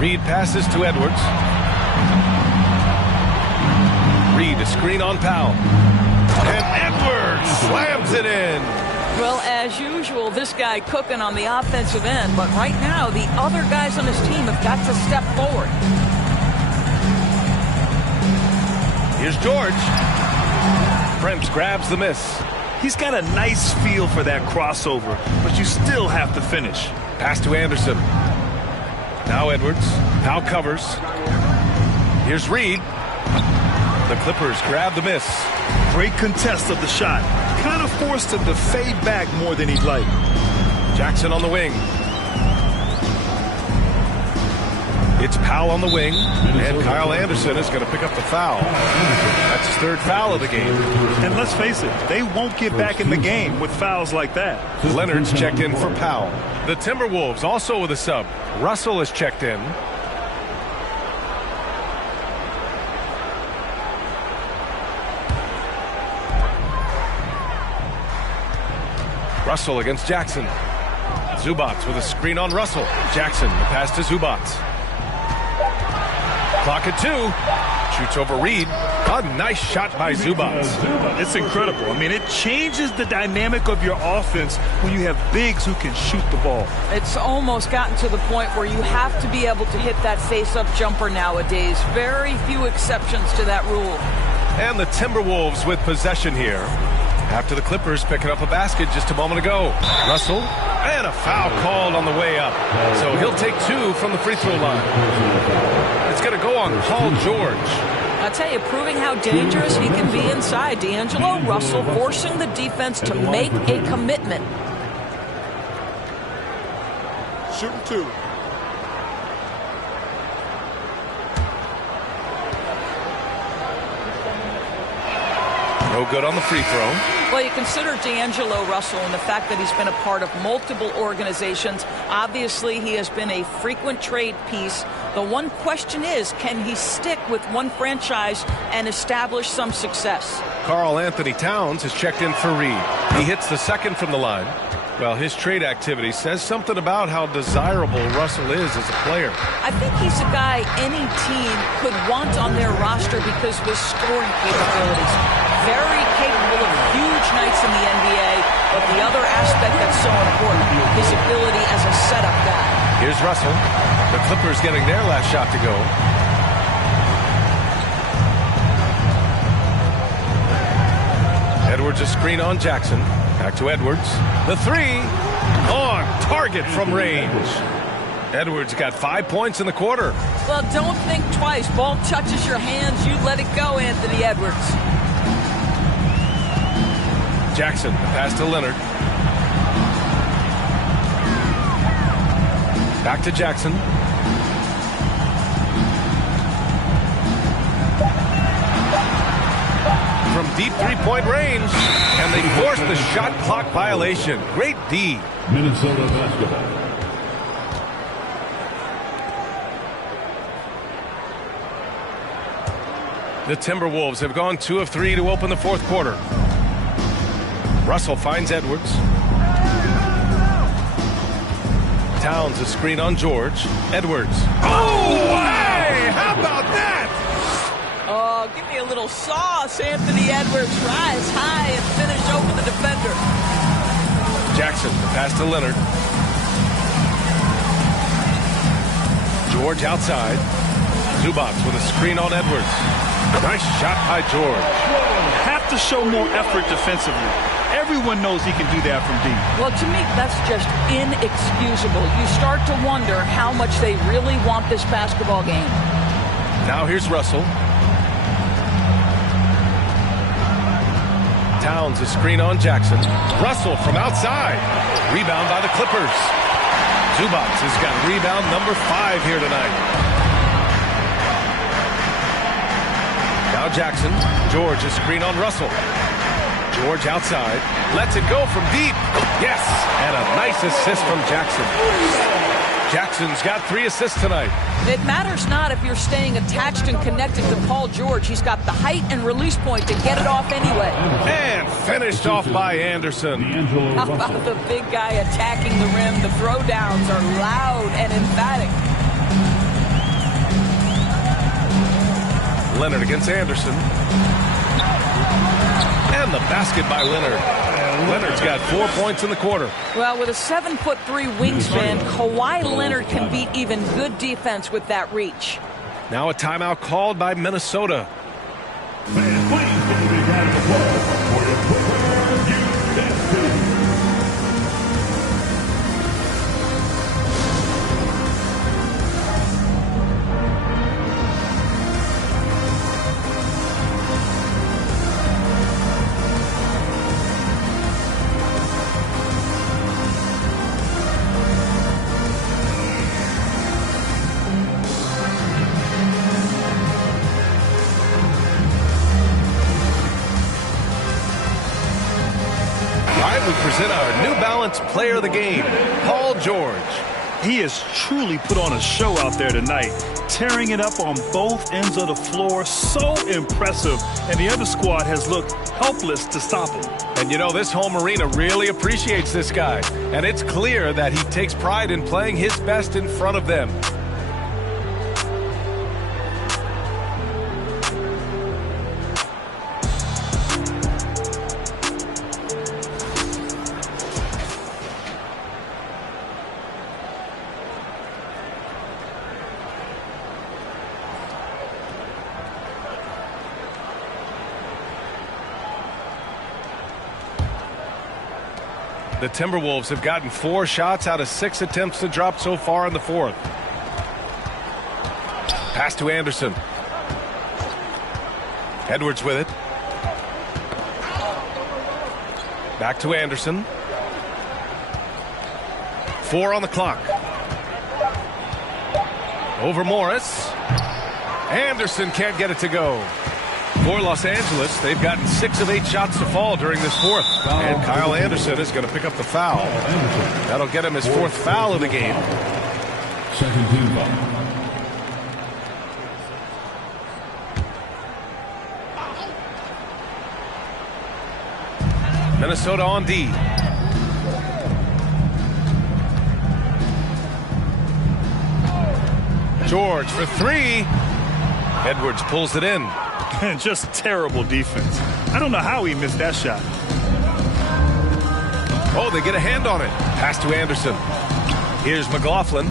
Reid passes to Edwards. Reid, a screen on Powell. And Edwards slams it in. Well, as usual, this guy cooking on the offensive end. But right now, the other guys on his team have got to step forward. Here's George. Prince grabs the miss. He's got a nice feel for that crossover, but you still have to finish. Pass to Anderson. Now Edwards. Now covers. Here's Reid. The Clippers grab the miss. Great contest of the shot. Kind of forced him to fade back more than he'd like. Jackson on the wing. It's Powell on the wing, and Kyle Anderson is going to pick up the foul. That's his third foul of the game. And let's face it, they won't get back in the game with fouls like that. Leonard's checked in for Powell. The Timberwolves also with a sub. Russell is checked in. Russell against Jackson. Zubats with a screen on Russell. Jackson, the pass to Zubats. Clock at 2. Shoots over Reid. A nice shot by Zubats. It's incredible. I mean, it changes the dynamic of your offense when you have bigs who can shoot the ball. It's almost gotten to the point where you have to be able to hit that face-up jumper nowadays. Very few exceptions to that rule. And the Timberwolves with possession here. After the Clippers picking up a basket just a moment ago. Russell, and a foul called on the way up. So he'll take 2 from the free throw line. It's going to go on Paul George. I'll tell you, proving how dangerous he can be inside. D'Angelo Russell forcing the defense to make a commitment. Shooting 2. No good on the free throw. Well, you consider D'Angelo Russell and the fact that he's been a part of multiple organizations. Obviously, he has been a frequent trade piece. The one question is, can he stick with one franchise and establish some success? Karl Anthony Towns has checked in for Reed. He hits the second from the line. Well, his trade activity says something about how desirable Russell is as a player. I think he's a guy any team could want on their roster because of his scoring capabilities. Very capable of huge nights in the NBA, but the other aspect that's so important, his ability as a setup guy. Here's Russell. The Clippers getting their last shot to go. Edwards a screen on Jackson. Back to Edwards. The three on target from range. Edwards got 5 points in the quarter. Well, don't think twice. Ball touches your hands, you let it go, Anthony Edwards. Jackson, pass to Leonard. Back to Jackson. From deep three-point range, and they force the shot clock violation. Great D. Minnesota basketball. The Timberwolves have gone 2 of 3 to open the fourth quarter. Russell finds Edwards. Towns a screen on George. Edwards. Oh, hey! How about that? Oh, give me a little sauce, Anthony Edwards. Rise high and finish over the defender. Jackson, pass to Leonard. George outside. Zubats with a screen on Edwards. Nice shot by George. Have to show more effort defensively. Everyone knows he can do that from deep. Well, to me, that's just inexcusable. You start to wonder how much they really want this basketball game. Now here's Russell. Towns a screen on Jackson. Russell from outside. Rebound by the Clippers. Zubats has got rebound number 5 here tonight. Now Jackson. George a screen on Russell. George outside. Lets it go from deep. Yes! And a nice assist from Jackson. Jackson's got 3 assists tonight. It matters not if you're staying attached and connected to Paul George. He's got the height and release point to get it off anyway. And finished off by Anderson. How about the big guy attacking the rim? The throwdowns are loud and emphatic. Leonard against Anderson. And the basket by Leonard. Leonard's got 4 points in the quarter. Well, with a 7'3" wingspan, Kawhi Leonard can beat even good defense with that reach. Now a timeout called by Minnesota. Fans, please give a big round of applause for your Clippers USA. We present our New Balance Player of the Game, Paul George. He has truly put on a show out there tonight, tearing it up on both ends of the floor. So impressive, and the other squad has looked helpless to stop him. And you know, this home arena really appreciates this guy, and it's clear that he takes pride in playing his best in front of them. The Timberwolves have gotten 4 shots out of 6 attempts to drop so far in the fourth. Pass to Anderson. Edwards with it. Back to Anderson. 4 on the clock. Over Morris. Anderson can't get it to go. For Los Angeles, they've gotten 6 of 8 shots to fall during this fourth. And Kyle Anderson is going to pick up the foul. That'll get him his 4th foul of the game. Second team foul. Minnesota on D. George for 3. Edwards pulls it in. Just terrible defense. I don't know how he missed that shot. Oh, they get a hand on it. Pass to Anderson. Here's McLaughlin.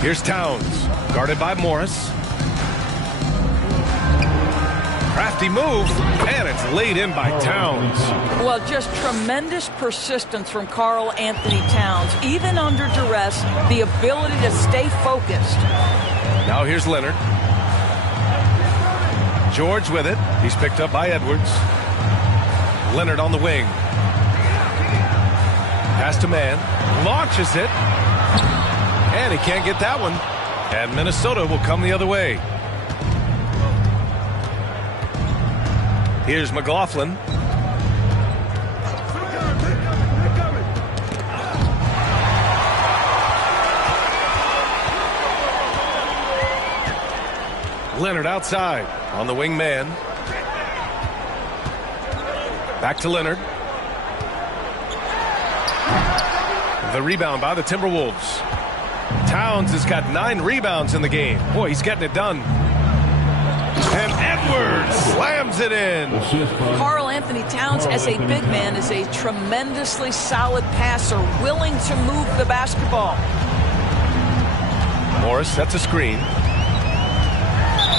Here's Towns. Guarded by Morris. Crafty move, and it's laid in by Towns. Well, just tremendous persistence from Karl Anthony Towns. Even under duress, the ability to stay focused. Now here's Leonard. George with it. He's picked up by Edwards. Leonard on the wing. Pass to man. Launches it. And he can't get that one. And Minnesota will come the other way. Here's McLaughlin. Leonard outside on the wing man. Back to Leonard. The rebound by the Timberwolves. Towns has got 9 rebounds in the game. Boy, he's getting it done. And Edwards slams it in. Karl Anthony Towns, as a big man, is a tremendously solid passer, willing to move the basketball. Morris sets a screen.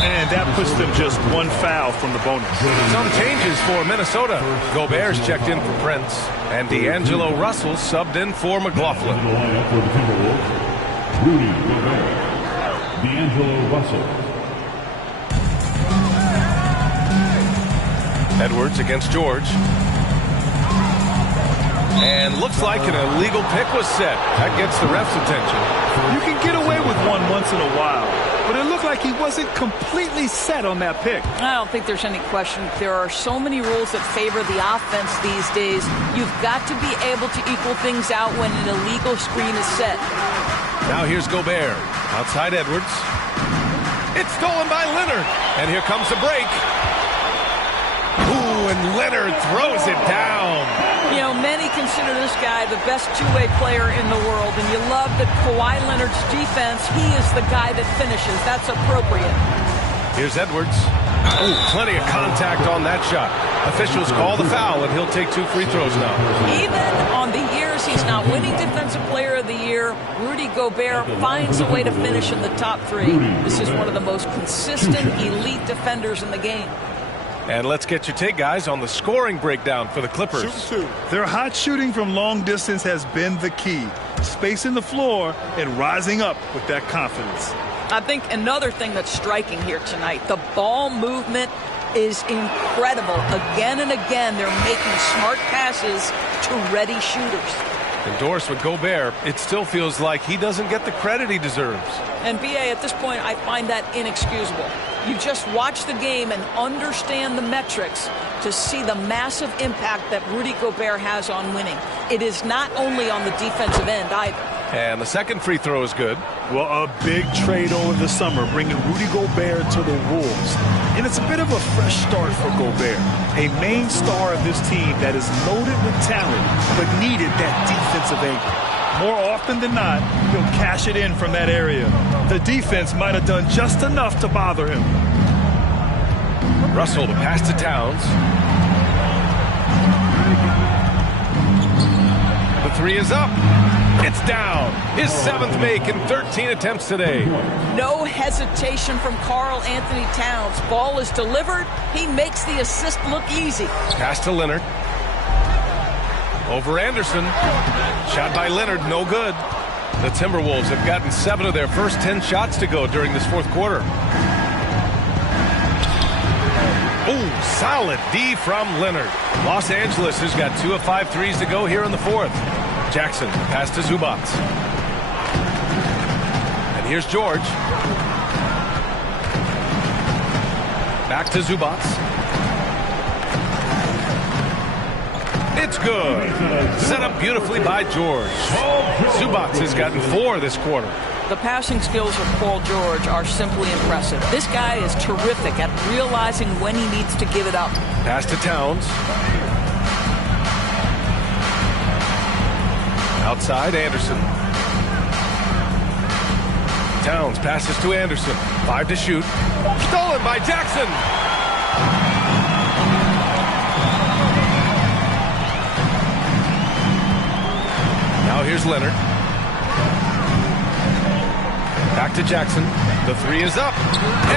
And that puts them just 1 foul from the bonus. Some changes for Minnesota. Gobert's checked in for Prince. And D'Angelo Russell subbed in for McLaughlin. The lineup for the Timberwolves, Rudy Gobert, D'Angelo Russell. Edwards against George. And looks like an illegal pick was set. That gets the ref's attention. You can get away with one once in a while, but it looked like he wasn't completely set on that pick. I don't think there's any question. There are so many rules that favor the offense these days. You've got to be able to equal things out when an illegal screen is set. Now here's Gobert. Outside Edwards. It's stolen by Leonard. And here comes the break. Ooh, and Leonard throws it down. You know, many consider this guy the best two-way player in the world, and you love that Kawhi Leonard's defense, he is the guy that finishes. That's appropriate. Here's Edwards. Ooh, plenty of contact on that shot. Officials call the foul, and he'll take 2 free throws now. Even on the years he's not winning Defensive Player of the Year, Rudy Gobert finds a way to finish in the top 3. This is one of the most consistent, elite defenders in the game. And let's get your take, guys, on the scoring breakdown for the Clippers. Their hot shooting from long distance has been the key. Spacing the floor and rising up with that confidence. I think another thing that's striking here tonight, the ball movement is incredible. Again and again, they're making smart passes to ready shooters. Endorsed with Gobert, it still feels like he doesn't get the credit he deserves. And BA, at this point, I find that inexcusable. You just watch the game and understand the metrics to see the massive impact that Rudy Gobert has on winning. It is not only on the defensive end either. And the second free throw is good. Well, a big trade over the summer, bringing Rudy Gobert to the Wolves. And it's a bit of a fresh start for Gobert, a main star of this team that is loaded with talent, but needed that defensive anchor. More often than not, he'll cash it in from that area. The defense might have done just enough to bother him. Russell to pass to Towns. The 3 is up. It's down. His 7th make in 13 attempts today. No hesitation from Karl Anthony Towns. Ball is delivered. He makes the assist look easy. Pass to Leonard. Over Anderson. Shot by Leonard, no good. The Timberwolves have gotten 7 of their first 10 shots to go during this 4th quarter. Ooh, solid D from Leonard. Los Angeles has got 2 of 5 threes to go here in the 4th. Jackson pass to Zubac. And here's George. Back to Zubats. It's good. Set up beautifully by George. Zubats has gotten 4 this quarter. The passing skills of Paul George are simply impressive. This guy is terrific at realizing when he needs to give it up. Pass to Towns. Outside, Anderson. Towns passes to Anderson. 5 to shoot. Stolen by Jackson. Now here's Leonard. Back to Jackson. The 3 is up.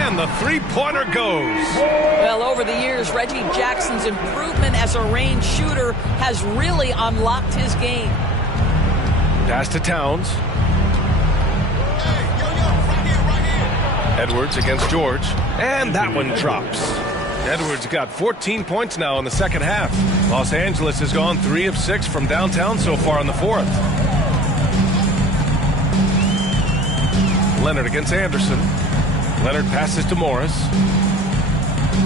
And the three-pointer goes. Well, over the years, Reggie Jackson's improvement as a range shooter has really unlocked his game. Pass to Towns. Edwards against George. And that one drops. Edwards got 14 points now in the second half. Los Angeles has gone 3 of 6 from downtown so far in the fourth. Leonard against Anderson. Leonard passes to Morris.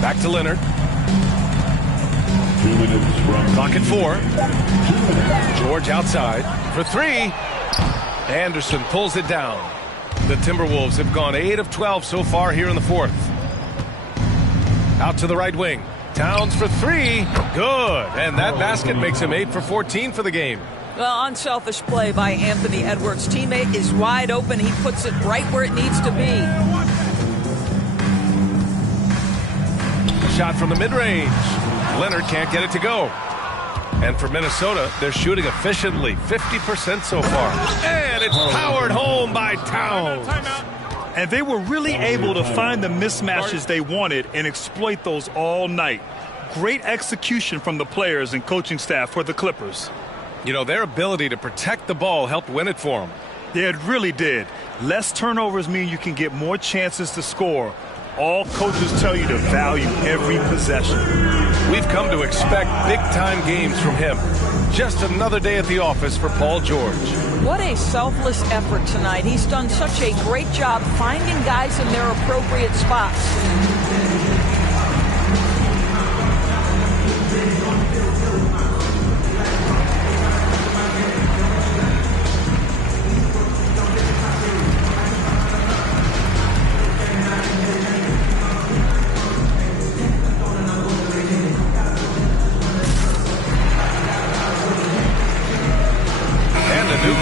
Back to Leonard. 2 minutes from Clock at 4. George outside for 3. Anderson pulls it down. The Timberwolves have gone 8 of 12 so far here in the fourth. Out to the right wing. Towns for 3. Good. And that basket makes him 8 for 14 for the game. Well, unselfish play by Anthony Edwards. Teammate is wide open. He puts it right where it needs to be. Shot from the mid-range. Leonard can't get it to go. And for Minnesota, they're shooting efficiently, 50% so far. And it's powered home by Towns. And they were really able to find the mismatches they wanted and exploit those all night. Great execution from the players and coaching staff for the Clippers. You know, their ability to protect the ball helped win it for them. Yeah, it really did. Less turnovers mean you can get more chances to score. All coaches tell you to value every possession. We've come to expect big-time games from him. Just another day at the office for Paul George. What a selfless effort tonight. He's done such a great job finding guys in their appropriate spots.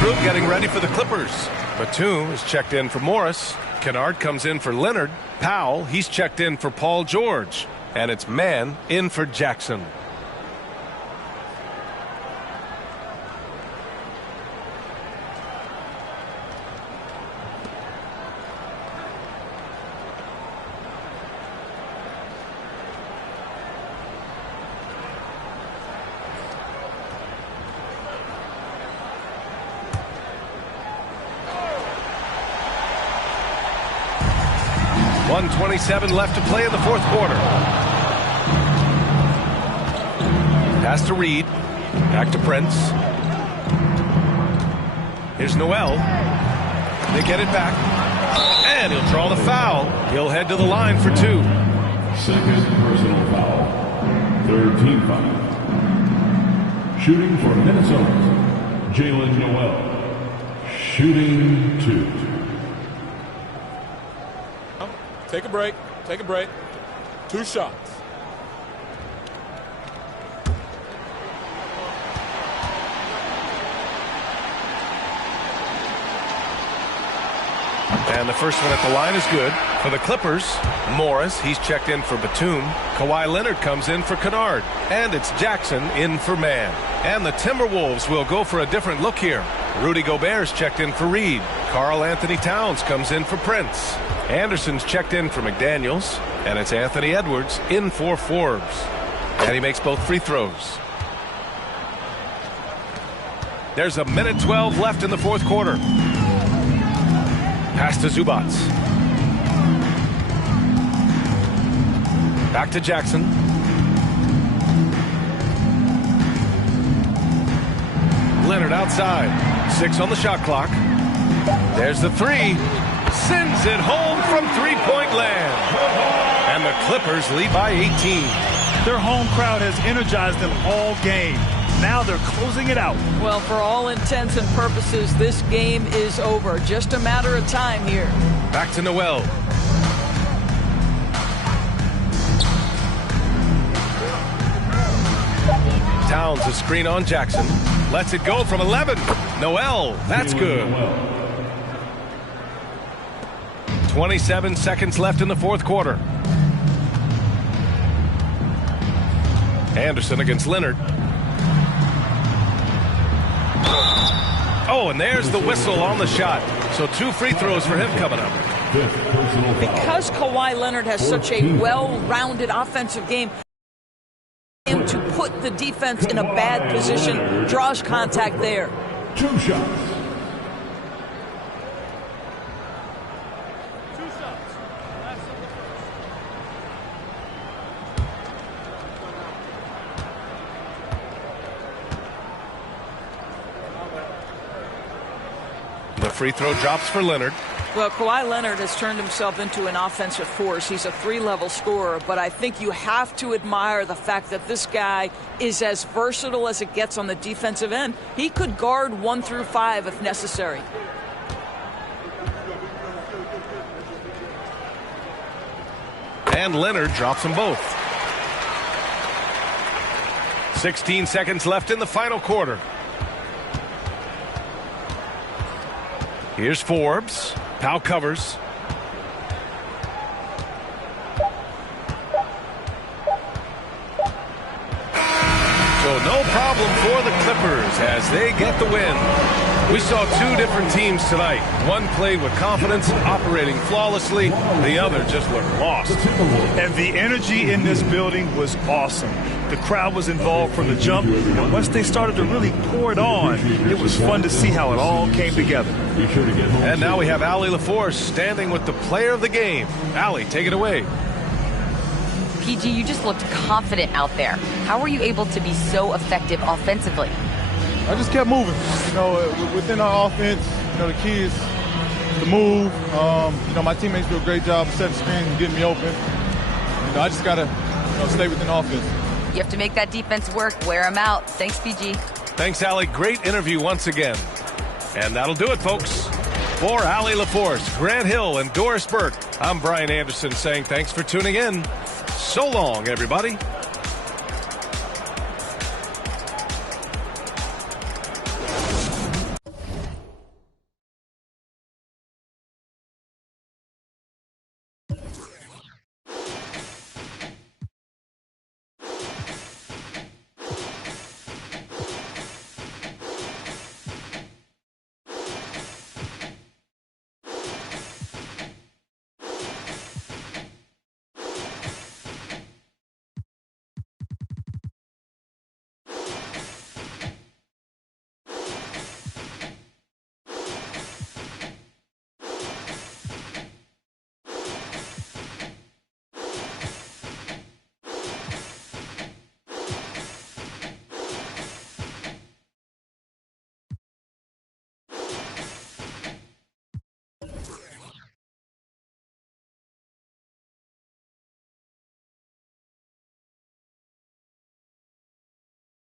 Group getting ready for the Clippers. Batum is checked in for Morris. Kennard comes in for Leonard. Powell, he's checked in for Paul George. And it's Mann in for Jackson. .127 left to play in the fourth quarter. Pass to Reed. Back to Prince. Here's Noel. They get it back. And he'll draw the foul. He'll head to the line for 2. second personal foul. Third team foul. Shooting for Minnesota, Jalen Noel. Shooting 2. Take a break. Take a break. 2 shots. And the first one at the line is good. For the Clippers, Morris, he's checked in for Batum. Kawhi Leonard comes in for Kennard. And it's Jackson in for Mann. And the Timberwolves will go for a different look here. Rudy Gobert's checked in for Reed. Karl Anthony Towns comes in for Prince. Anderson's checked in for McDaniels. And it's Anthony Edwards in for Forbes. And he makes both free throws. There's a minute 12 left in the fourth quarter. Pass to Zubats. Back to Jackson. Leonard outside. 6 on the shot clock. There's the 3. Sends it home from three-point land. And the Clippers lead by 18. Their home crowd has energized them all game. Now they're closing it out. Well, for all intents and purposes, this game is over. Just a matter of time here. Back to Noel. Towns a screen on Jackson. Lets it go from 11. Noel, that's good. 27 seconds left in the fourth quarter. Anderson against Leonard. Oh, and there's the whistle on the shot. So 2 free throws for him coming up. Because Kawhi Leonard has such a well-rounded offensive game, him to put the defense in a bad position, draws contact there. Jump shots. The free throw drops for Leonard. Well, Kawhi Leonard has turned himself into an offensive force. He's a 3-level scorer, but I think you have to admire the fact that this guy is as versatile as it gets on the defensive end. He could guard 1 through 5 if necessary. And Leonard drops them both. 16 seconds left in the final quarter. Here's Forbes. Powell covers. So no problem for the Clippers as they get the win. We saw 2 different teams tonight. One played with confidence, operating flawlessly. The other just looked lost. And the energy in this building was awesome. The crowd was involved from the jump, and once they started to really pour it on, it was fun to see how it all came together. And now we have Allie LaForce standing with the player of the game. Allie, take it away. PG, you just looked confident out there. How were you able to be so effective offensively? I just kept moving. You know, within our offense, you know, the key is to move. You know, my teammates do a great job of setting screens and getting me open. You know, I just got to, you know, stay within offense. You have to make that defense work. Wear them out. Thanks, PG. Thanks, Allie. Great interview once again. And that'll do it, folks. For Allie LaForce, Grant Hill, and Doris Burke, I'm Brian Anderson saying thanks for tuning in. So long, everybody.